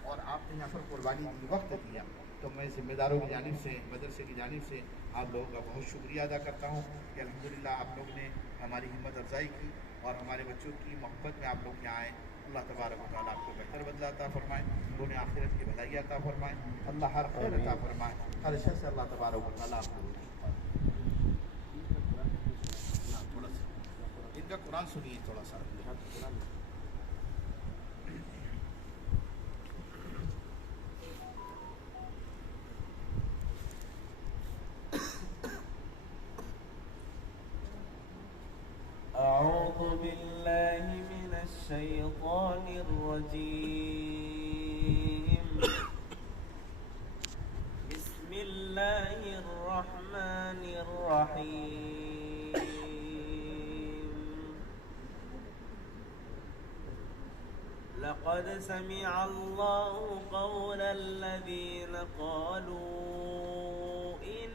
और आपने यहाँ पर कुर्बानी दी, वक्त दिया। तो मैं ज़िम्मेदारों की जानिब से, मदरसे की जानिब से आप लोगों का बहुत शुक्रिया अदा करता हूँ कि अल्हम्दुलिल्लाह आप लोग ने हमारी हिम्मत अफजाई की और हमारे बच्चों की मोहब्बत में आप लोग यहाँ आए। अल्लाह तबारक व तआला आपको बेहतर बदला अता फरमाए, दुनिया आखिरत की भलाई अता फरमाए, अल्लाह हर खैर अता फरमाए, हर शर से अल्लाह तबारक व तआला आपको थोड़ा सा इनका कुरान सुनिए थोड़ा सा। أعوذ بالله من الشيطان الرجيم. بسم الله الرحمن الرحيم. لقد سمع الله قول الذين قالوا إن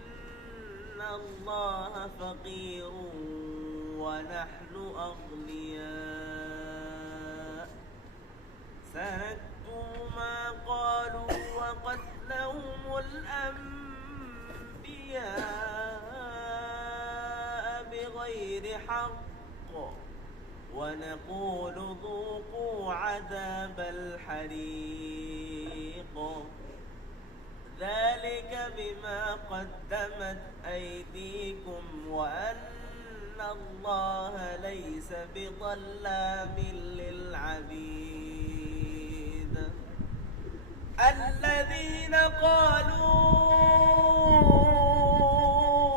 الله فقير ونحن أغنياء سنكتب ما قالوا وقتلهم الأنبياء بغير حق ونقول ذوقوا عذاب الحريق ذلك بما قدمت أيديكم وأن الله ليس بظلام للعبيد. الذين قالوا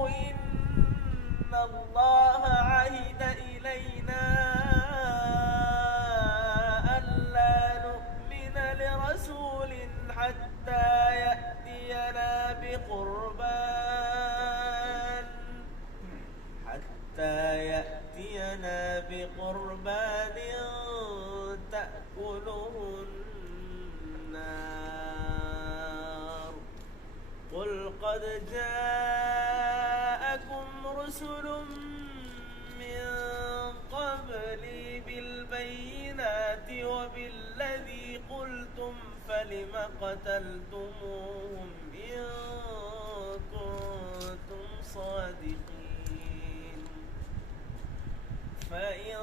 إن الله عهد إلينا ألا نؤمن لرسول حتى يأتينا بقربان قد جاءكم رسل من قبلي بالبينات وبالذي قلتم فلم قتلتموهم إن كنتم صادقين فإن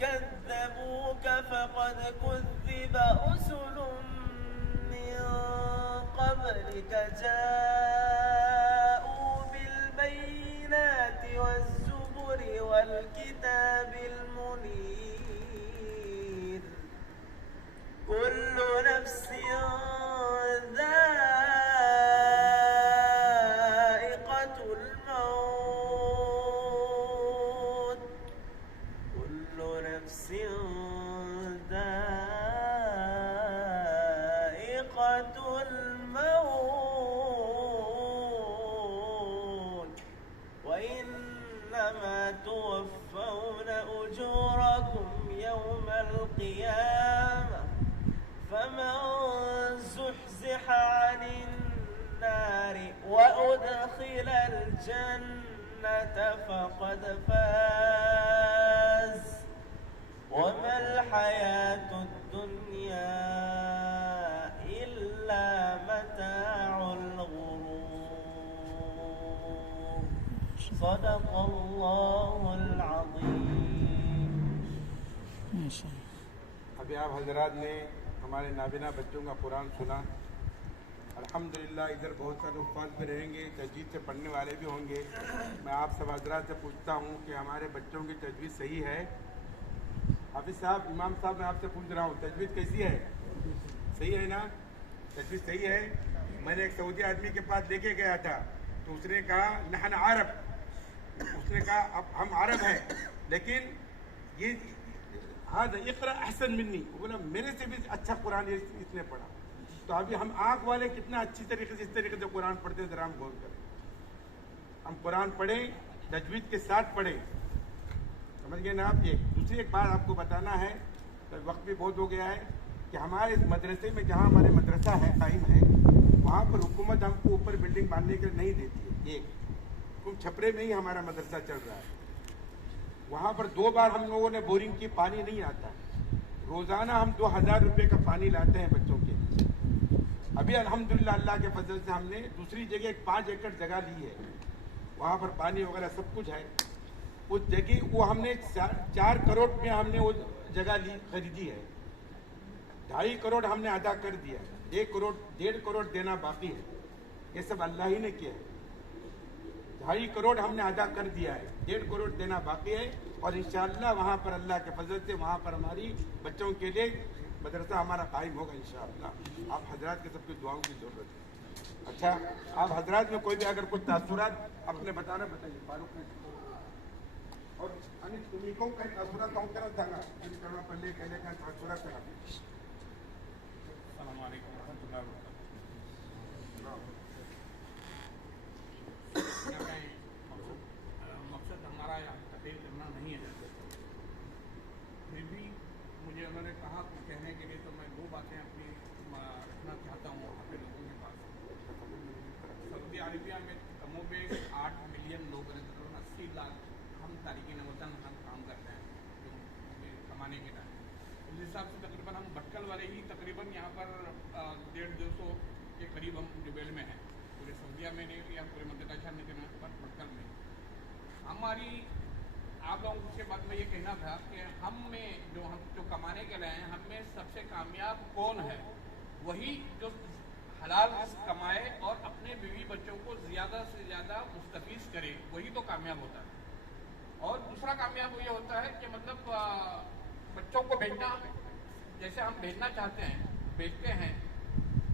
كذبوك فقد كذب رسل من قبلك جاءوا بالبينات والزبر والكتاب المنير كل نفس ذائقة الموت كل نفس ذائقة الموت وإنما توفون أجوركم يوم القيامة فمن زحزح عن النار وأدخل الجنة فقد فاز وما الحياة الدنيا إلا متاع الغرور صدق الله العظيم. अभी आप हजरात ने हमारे नाबिना बच्चों का कुरान सुना। अल्हम्दुलिल्लाह इधर बहुत सारे उस्ताद भी रहेंगे, तजवीज़ से पढ़ने वाले भी होंगे। मैं आप सब हजरात से पूछता हूँ कि हमारे बच्चों की तजवीज़ सही है? हाफिज़ साहब, इमाम साहब, मैं आपसे पूछ रहा हूँ, तजवीज़ कैसी है? सही है ना? तजवीज़ सही है? मैंने एक सऊदी आदमी के पास लेके गया था, तो उसने कहा नहन अरब, उसने कहा अब हम अरब हैं, लेकिन ये हाँ इक़रा अहसन मिन्नी, वो बोला मेरे से भी अच्छा कुरान इसने पढ़ा। तो अभी हम आँख वाले कितना अच्छी तरीके से इस तरीके से कुरान पढ़ते हैं, ज़रा हम गौर करें। हम कुरान पढ़ें, तजवीज़ के साथ पढ़ें, समझ गए ना आप? दूसरी एक बात आपको बताना है, तो वक्त भी बहुत हो गया है, कि हमारे इस मदरसे में जहाँ हमारे मदरसा है कायम है, वहाँ पर हुकूमत हमको ऊपर बिल्डिंग बांधने के लिए नहीं देती है। एक तुम छपरे में ही हमारा मदरसा चल रहा है, वहाँ पर 2 बार हम लोगों ने बोरिंग की, पानी नहीं आता। रोज़ाना हम 2000 रुपये का पानी लाते हैं बच्चों के लिए। अभी अल्हम्दुलिल्लाह अल्लाह के फजल से हमने दूसरी जगह 5 एकड़ जगह ली है, वहाँ पर पानी वगैरह सब कुछ है। उस जगह वो हमने 4 करोड़ में हमने वो जगह खरीदी है। 2.5 करोड़ हमने अदा कर दिया, 1.5 करोड़ देना बाकी है। ये सब अल्लाह ही ने किया है। 2.5 करोड़ हमने अदा कर दिया है, 1.5 करोड़ देना बाकी है। और इंशाअल्लाह वहाँ पर अल्लाह के फजल से वहाँ पर हमारी बच्चों के लिए मदरसा हमारा कायम होगा इंशाअल्लाह। आप हजरात के सबकी दुआओं की ज़रूरत है। अच्छा, आप हजरात में कोई भी अगर कुछ तासुरात अपने बताना बताइए। फारूक और आणि तुम्ही को काही तासुरात काउंट करत सांगा, आणि तेव्हा पहिले केले काय तासुरात करा। अस्सलाम वालेकुम रहमतुल्लाहि व बरकातहू। मकसद हमारा यहाँ तकरीर करना नहीं है, फिर भी मुझे उन्होंने कहा कहने के लिए, तो मैं 2 बातें अपनी रखना चाहता हूँ वहाँ पे लोगों के पास। सऊदी अरबिया में कमोबेश 8 मिलियन लोग हैं, 80 लाख हम तारिकीन वतन हम काम करते हैं जो कमाने के टाइम। उस हिसाब से तकरीबन हम भटकल वाले ही तकरीबन यहाँ पर 150-200 के करीब हम जुबेल में हैं, पूरे सऊदिया में नहीं या पूरे मध्य शहर में कहना पर भटकल में। हमारी आप लोगों के बाद में ये कहना था कि हम में जो कमाने के लिए हैं, हम में सबसे कामयाब कौन है? वही जो हलाल कमाए और अपने बीवी बच्चों को ज़्यादा से ज़्यादा मुस्तफीज़ करे, वही तो कामयाब होता है। और दूसरा कामयाब ये होता है कि मतलब बच्चों को भेजना, जैसे हम भेजना चाहते हैं भेजते हैं,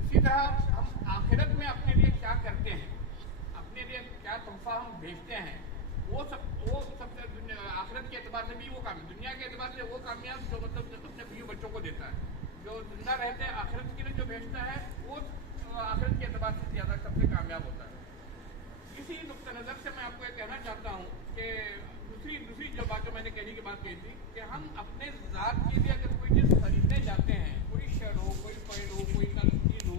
इसी तरह हम आखिरत में अपने लिए क्या करते हैं, अपने लिए क्या तोहफा हम भेजते हैं, वो सबसे आखिरत के एतबार से भी वो काम, दुनिया के एतबार से वो कामयाब जो मतलब अपने बीवी बच्चों को देता है। जो जिंदा रहते हैं आखिरत के लिए जो भेजता है, वो आखिरत के एतबार से ज़्यादा सबसे कामयाब होता है। इसी नुक्ता नज़र से मैं आपको ये कहना चाहता हूँ कि दूसरी जो बात जो मैंने कहने की बात कही थी कि हम अपने ज़ात के लिए अगर कोई चीज़ खरीदने जाते हैं, कोई शर्ट हो, कोई पैंट हो, कोई चीज़ हो,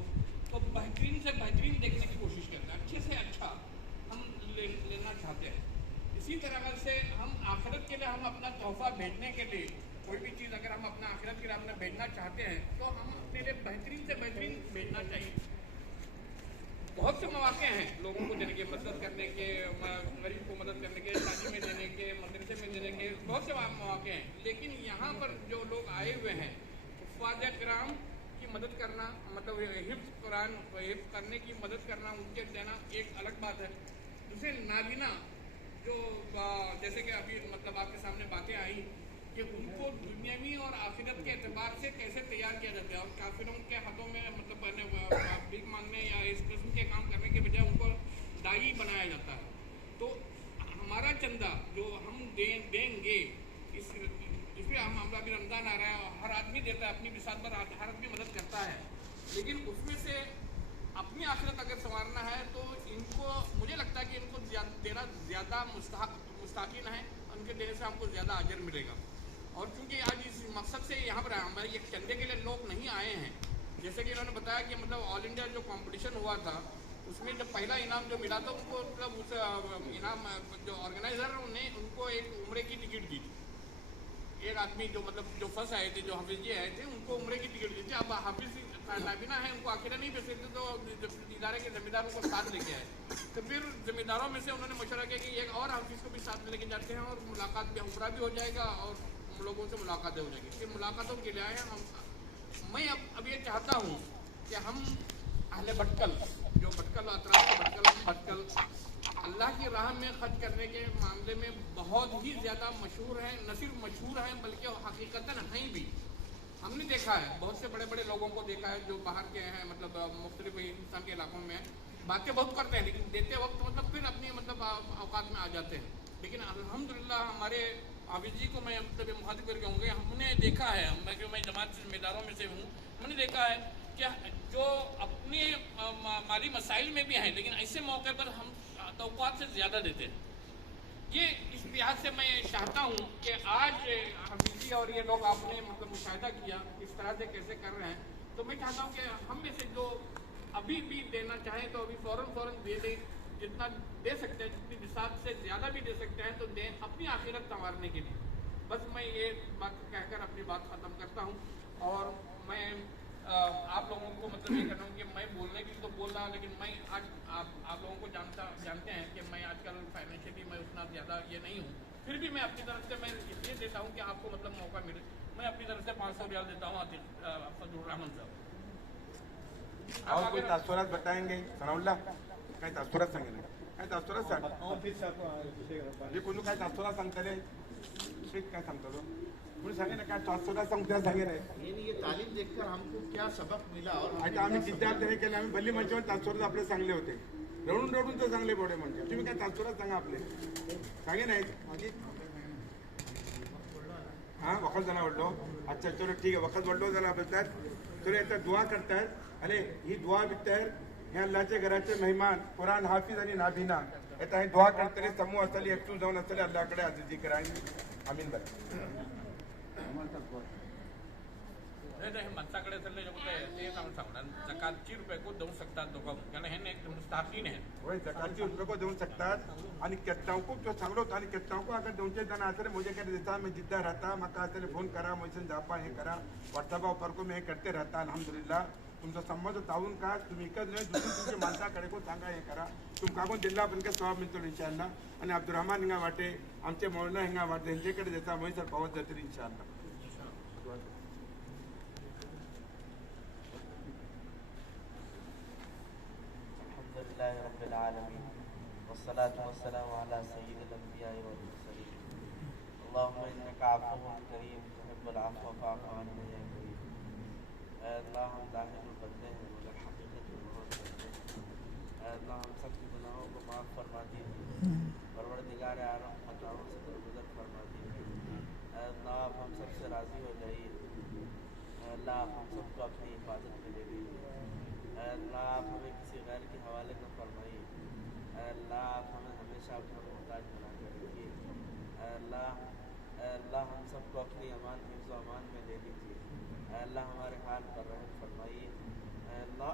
तो बेहतरीन से बेहतरीन देखने की कोशिश करते हैं। इसी तरह से हम आखिरत के लिए हम अपना तोहफा भेजने के लिए कोई भी चीज़ अगर हम अपना आखिरत के लिए अपना भेजना चाहते हैं तो हम अपने लिए बेहतरीन से बेहतरीन भेजना चाहिए। बहुत से मौके हैं लोगों को देने के, मदद करने के, गरीब को मदद करने के, शादी में देने के, मदरसे में देने के, बहुत से मौके हैं। लेकिन यहाँ पर जो लोग आए हुए हैं हुफ़ाज़ किराम की मदद करना, मतलब हिफ्ज़ कुरान हिफ्ज़ करने की मदद करना, उनके देना एक अलग बात है। दूसरे नाबीना जो जैसे कि अभी मतलब आपके सामने बातें आई कि उनको दुनियावी और आखिरत के एतबार से कैसे तैयार किया जाता है और काफिरों के हाथों में मतलब भीख मांगने या इस किस्म के काम करने के बजाय उनको दाई बनाया जाता है। तो हमारा चंदा जो हम देंगे इसमें हम अभी रमज़ान आ रहा है, हर आदमी देता है, अपनी बिसात पर हर आदमी मदद करता है, लेकिन उसमें से अपनी आखिरत अगर संवारना है तो इनको, मुझे लगता है कि इनको देना ज़्यादा मुस्तहक़ीन है, उनके देने से हमको ज़्यादा अजर मिलेगा। और चूँकि आज इस मकसद से यहाँ पर हमारे एक चंदे के लिए लोग नहीं आए हैं, जैसे कि इन्होंने बताया कि मतलब ऑल इंडिया जो कंपटीशन हुआ था उसमें जब पहला इनाम जो मिला था उनको मतलब उस इनाम जो ऑर्गेनाइज़र ने उनको एक उम्रे की टिकट दी थी। एक आदमी जो मतलब जो फंस आए थे, जो हाफिज जी आए थे, उनको उम्रे की टिकट दी थी। अब हाफिज नाबीना है, उनको अकेला नहीं भेज सकते, तो इदारे के ज़िम्मेदारों को साथ लेके आए। तो फिर ज़िम्मेदारों में से उन्होंने मशवरा किया कि एक और हाफिज को भी साथ लेके जाते हैं और मुलाकात भी, उम्रा भी हो जाएगा और लोगों से मुलाकातें हो जाएगी। फिर मुलाकातों के लिए आए हैं हम। मैं अब ये चाहता हूँ कि हम अहले भटकल, जो भटकल अतराफ भटकल अल्लाह की राह में खर्च करने के मामले में बहुत ही ज़्यादा मशहूर हैं, न सिर्फ मशहूर हैं बल्कि हकीकतन हैं भी। हमने देखा है बहुत से बड़े बड़े लोगों को देखा है जो बाहर के हैं, मतलब मुख्तलिफ हिंदुस्तान के इलाकों में बातें बहुत करते हैं, लेकिन देते वक्त मतलब फिर अपनी मतलब औकात में आ जाते हैं। लेकिन अल्हम्दुलिल्लाह हमारे हाफिज जी को मैं मतलब मुखातिब करके होंगे, हमने देखा है, मैं जमात के जिम्मेदारों में से हूँ, हमने देखा है कि जो अपने माली मसाइल में भी हैं लेकिन ऐसे मौके पर हम तौक़ात से ज़्यादा देते हैं। ये इस लिहाज से मैं चाहता हूँ कि आज हाफिज जी और ये लोग आपने मतलब मुशाहिदा किया इस तरह से कैसे कर रहे हैं, तो मैं चाहता हूँ कि हम में से जो अभी भी देना चाहें तो अभी फ़ौरन दे दें, जितना दे सकते हैं, जितनी बिसात से ज़्यादा भी दे सकते हैं तो दें, अपनी आखिरत संवारने के लिए। बस मैं ये बात कहकर अपनी बात ख़त्म करता हूँ। और मैं आप लोगों को मतलब ये कहता हूँ कि मैं बोलने के लिए तो बोल रहा, लेकिन मैं आज आप लोगों को जानते हैं कि मैं आजकल फाइनेंशियली मैं उतना ज़्यादा ये नहीं हूँ, फिर भी मैं अपनी तरफ से मैं इसलिए देता हूँ कि आपको मतलब मौका मिले। मैं अपनी तरफ से 500 रियाल देता हूँ फजलुर रहमान साहब। और कोई तासुरात बताएंगे? सनाउल्लाह काही तासुरात सांगेल, काही तासुरात सांग हे कोणी काय तासुरात सांगतले ठीक काय सांगतो कोणी सांगे ना काय तासुरात सांगतो सांगे नाही ये तालीम देखकर हमको क्या सबक मिला और आता आम्ही विद्यार्थी हे केले, आम्ही भली मंचावर तासुरात आपले चांगले होते, रडून तर चांगले बोडे म्हणजे तुम्ही काय तासुरात सांगा आपले सांगे नाही हाँ वक़्त जना वडलो अच्छा चलो ठीक है वक़्त वडलो जना बोलतात चलो आता दुआ करतात अरे ही दुआ बिकताय हे अल्लाहच्या घराचे मेहमान कुरान हाफिज आणि नाबीना आता हे दुआ करतले समूह असले एकटू जाऊन असले अल्लाहकडे आजिजी करायची आमीन बरं नहीं मनसाकडे चालले ते सांगणार जकातची रुपये को देऊ शकतात दोघं, कारण हे एक मुस्ताकीन है वही जकातची रुपये को देऊ शकतात आणि केट्टांको जो सांगलो होता आणि केट्टांको अगर 2-4 जण असले मुझे कहते देता मैं जिद्दा रहता मका असले फोन करा मुझे जापा हे करा व्हॉट्सअप पर को मैं करते रहता अल्हम्दुलिल्लाह तुमचा संबंध तावून का तुम्ही एकच नाही दुसरी तुमच्या माणसाकडे को सांगा हे करा तुमका कोण जिल्हा पण सवाब मिळतो इंशाअल्लाह आणि अब्दुर्रहमान हिंगा वाटे आमचे मौलाना हिंगा वाटे यांच्याकडे देता वही सर पावत जातील इंशाअल्लाह। अल्हम्दुलिल्लाहि रब्बिल आलमीन वस्सलातु वस्सलामु अला सय्यिदिल अंबिया'i वल मुरसलीन अल्लाहुम्मा इन्नका अफ़्वुन करीम तुहिब्बुल अफ़्व फ़अफ़ु अन्ना या करीम। ऐ अल्लाह हम ज़ाहिरुल बंदे हैं मगर हकीकत में बहुत बंदे हैं। ऐ अल्लाह हम सब के गुनाहों को माफ़ फरमा दीजिए, परवरदिगार आलम खताओं से दरगुज़र फरमा दीजिए। ऐ अल्लाह आप हम सब से राज़ी हो जाइए। ऐ अल्लाह आप हम सबको अपनी हिफाजत में ले लीजिए। ऐ अल्लाह आप हमें किसी गैर के हवाले न फरमाइए। ऐ अल्लाह आप हमें हमेशा अपना मोहताज बना कर रखिए। ऐ अल्लाह हम सबको अपनी अमान हिफ्ज़ व अमान में ले लीजिए। ऐ अल्लाह हमारे हाल पर रहम फरमाइए। ऐ अल्लाह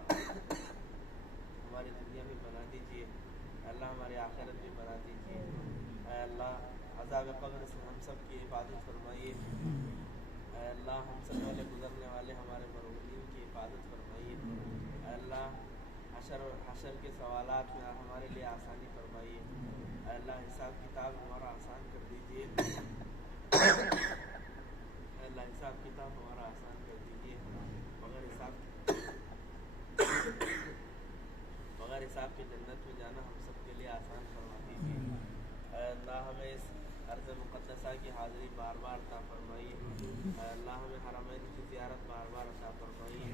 हमारी दुनिया भी बना दीजिए, अल्लाह हमारी आखिरत भी बना दीजिए। اے اللہ عذاب قبر سے ہم سب کی حفاظت فرمائیے. اے اللہ ہم سے پہلے گزرنے والے ہمارے مرحومین کی حفاظت فرمائیے. اے اللہ حشر کے سوالات میں ہمارے لیے آسانی فرمائیے. اے اللہ حساب کتاب ہمارا آسان کر دیجیے. اے اللہ حساب کتاب ہمارا آسان کر دیجیے. بغیر حساب کے جنت میں جانا ہم سب کے لیے آسان فرما دیجیے. اے اللہ ہمیں اس عرض مقدسہ کی حاضری بار بار عطا فرمائیے. اے اللہ ہمیں حرمین کی زیارت بار بار عطا فرمائیے.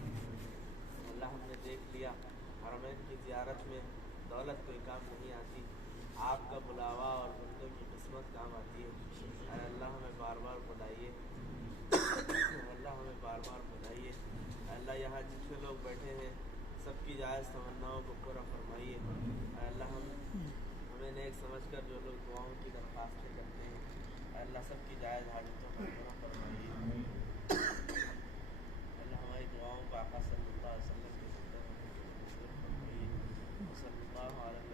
اللہ ہم نے دیکھ لیا حرمین کی زیارت میں دولت کوئی کام نہیں آتی، آپ کا بلاوا اور بندوں کی قسمت کام آتی ہے. اے اللہ ہمیں بار بار بلائیے. اللہ ہمیں بار بار بلائیے. اللہ یہاں جتنے لوگ بیٹھے ہیں سب کی جائز تمناؤں کو پورا فرمائیے. اللہ ہمیں نیک سمجھ کر جو لوگ دعاؤں کی درخواستیں کرتے ہیں اللہ سب کی جائز حاجتوں کو پورا فرمائیے. اللہ ہماری دعاؤں کو آقا صلی اللہ علیہ وسلم کے ذکر میں منظور فرمائیے. صلی اللہ علیہ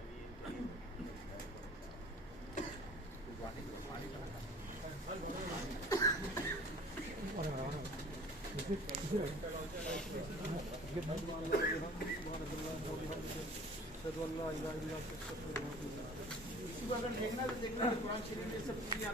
نبی کریم. اگر دیکھنا تو دیکھنا قرآن شریف میں سب چیزیں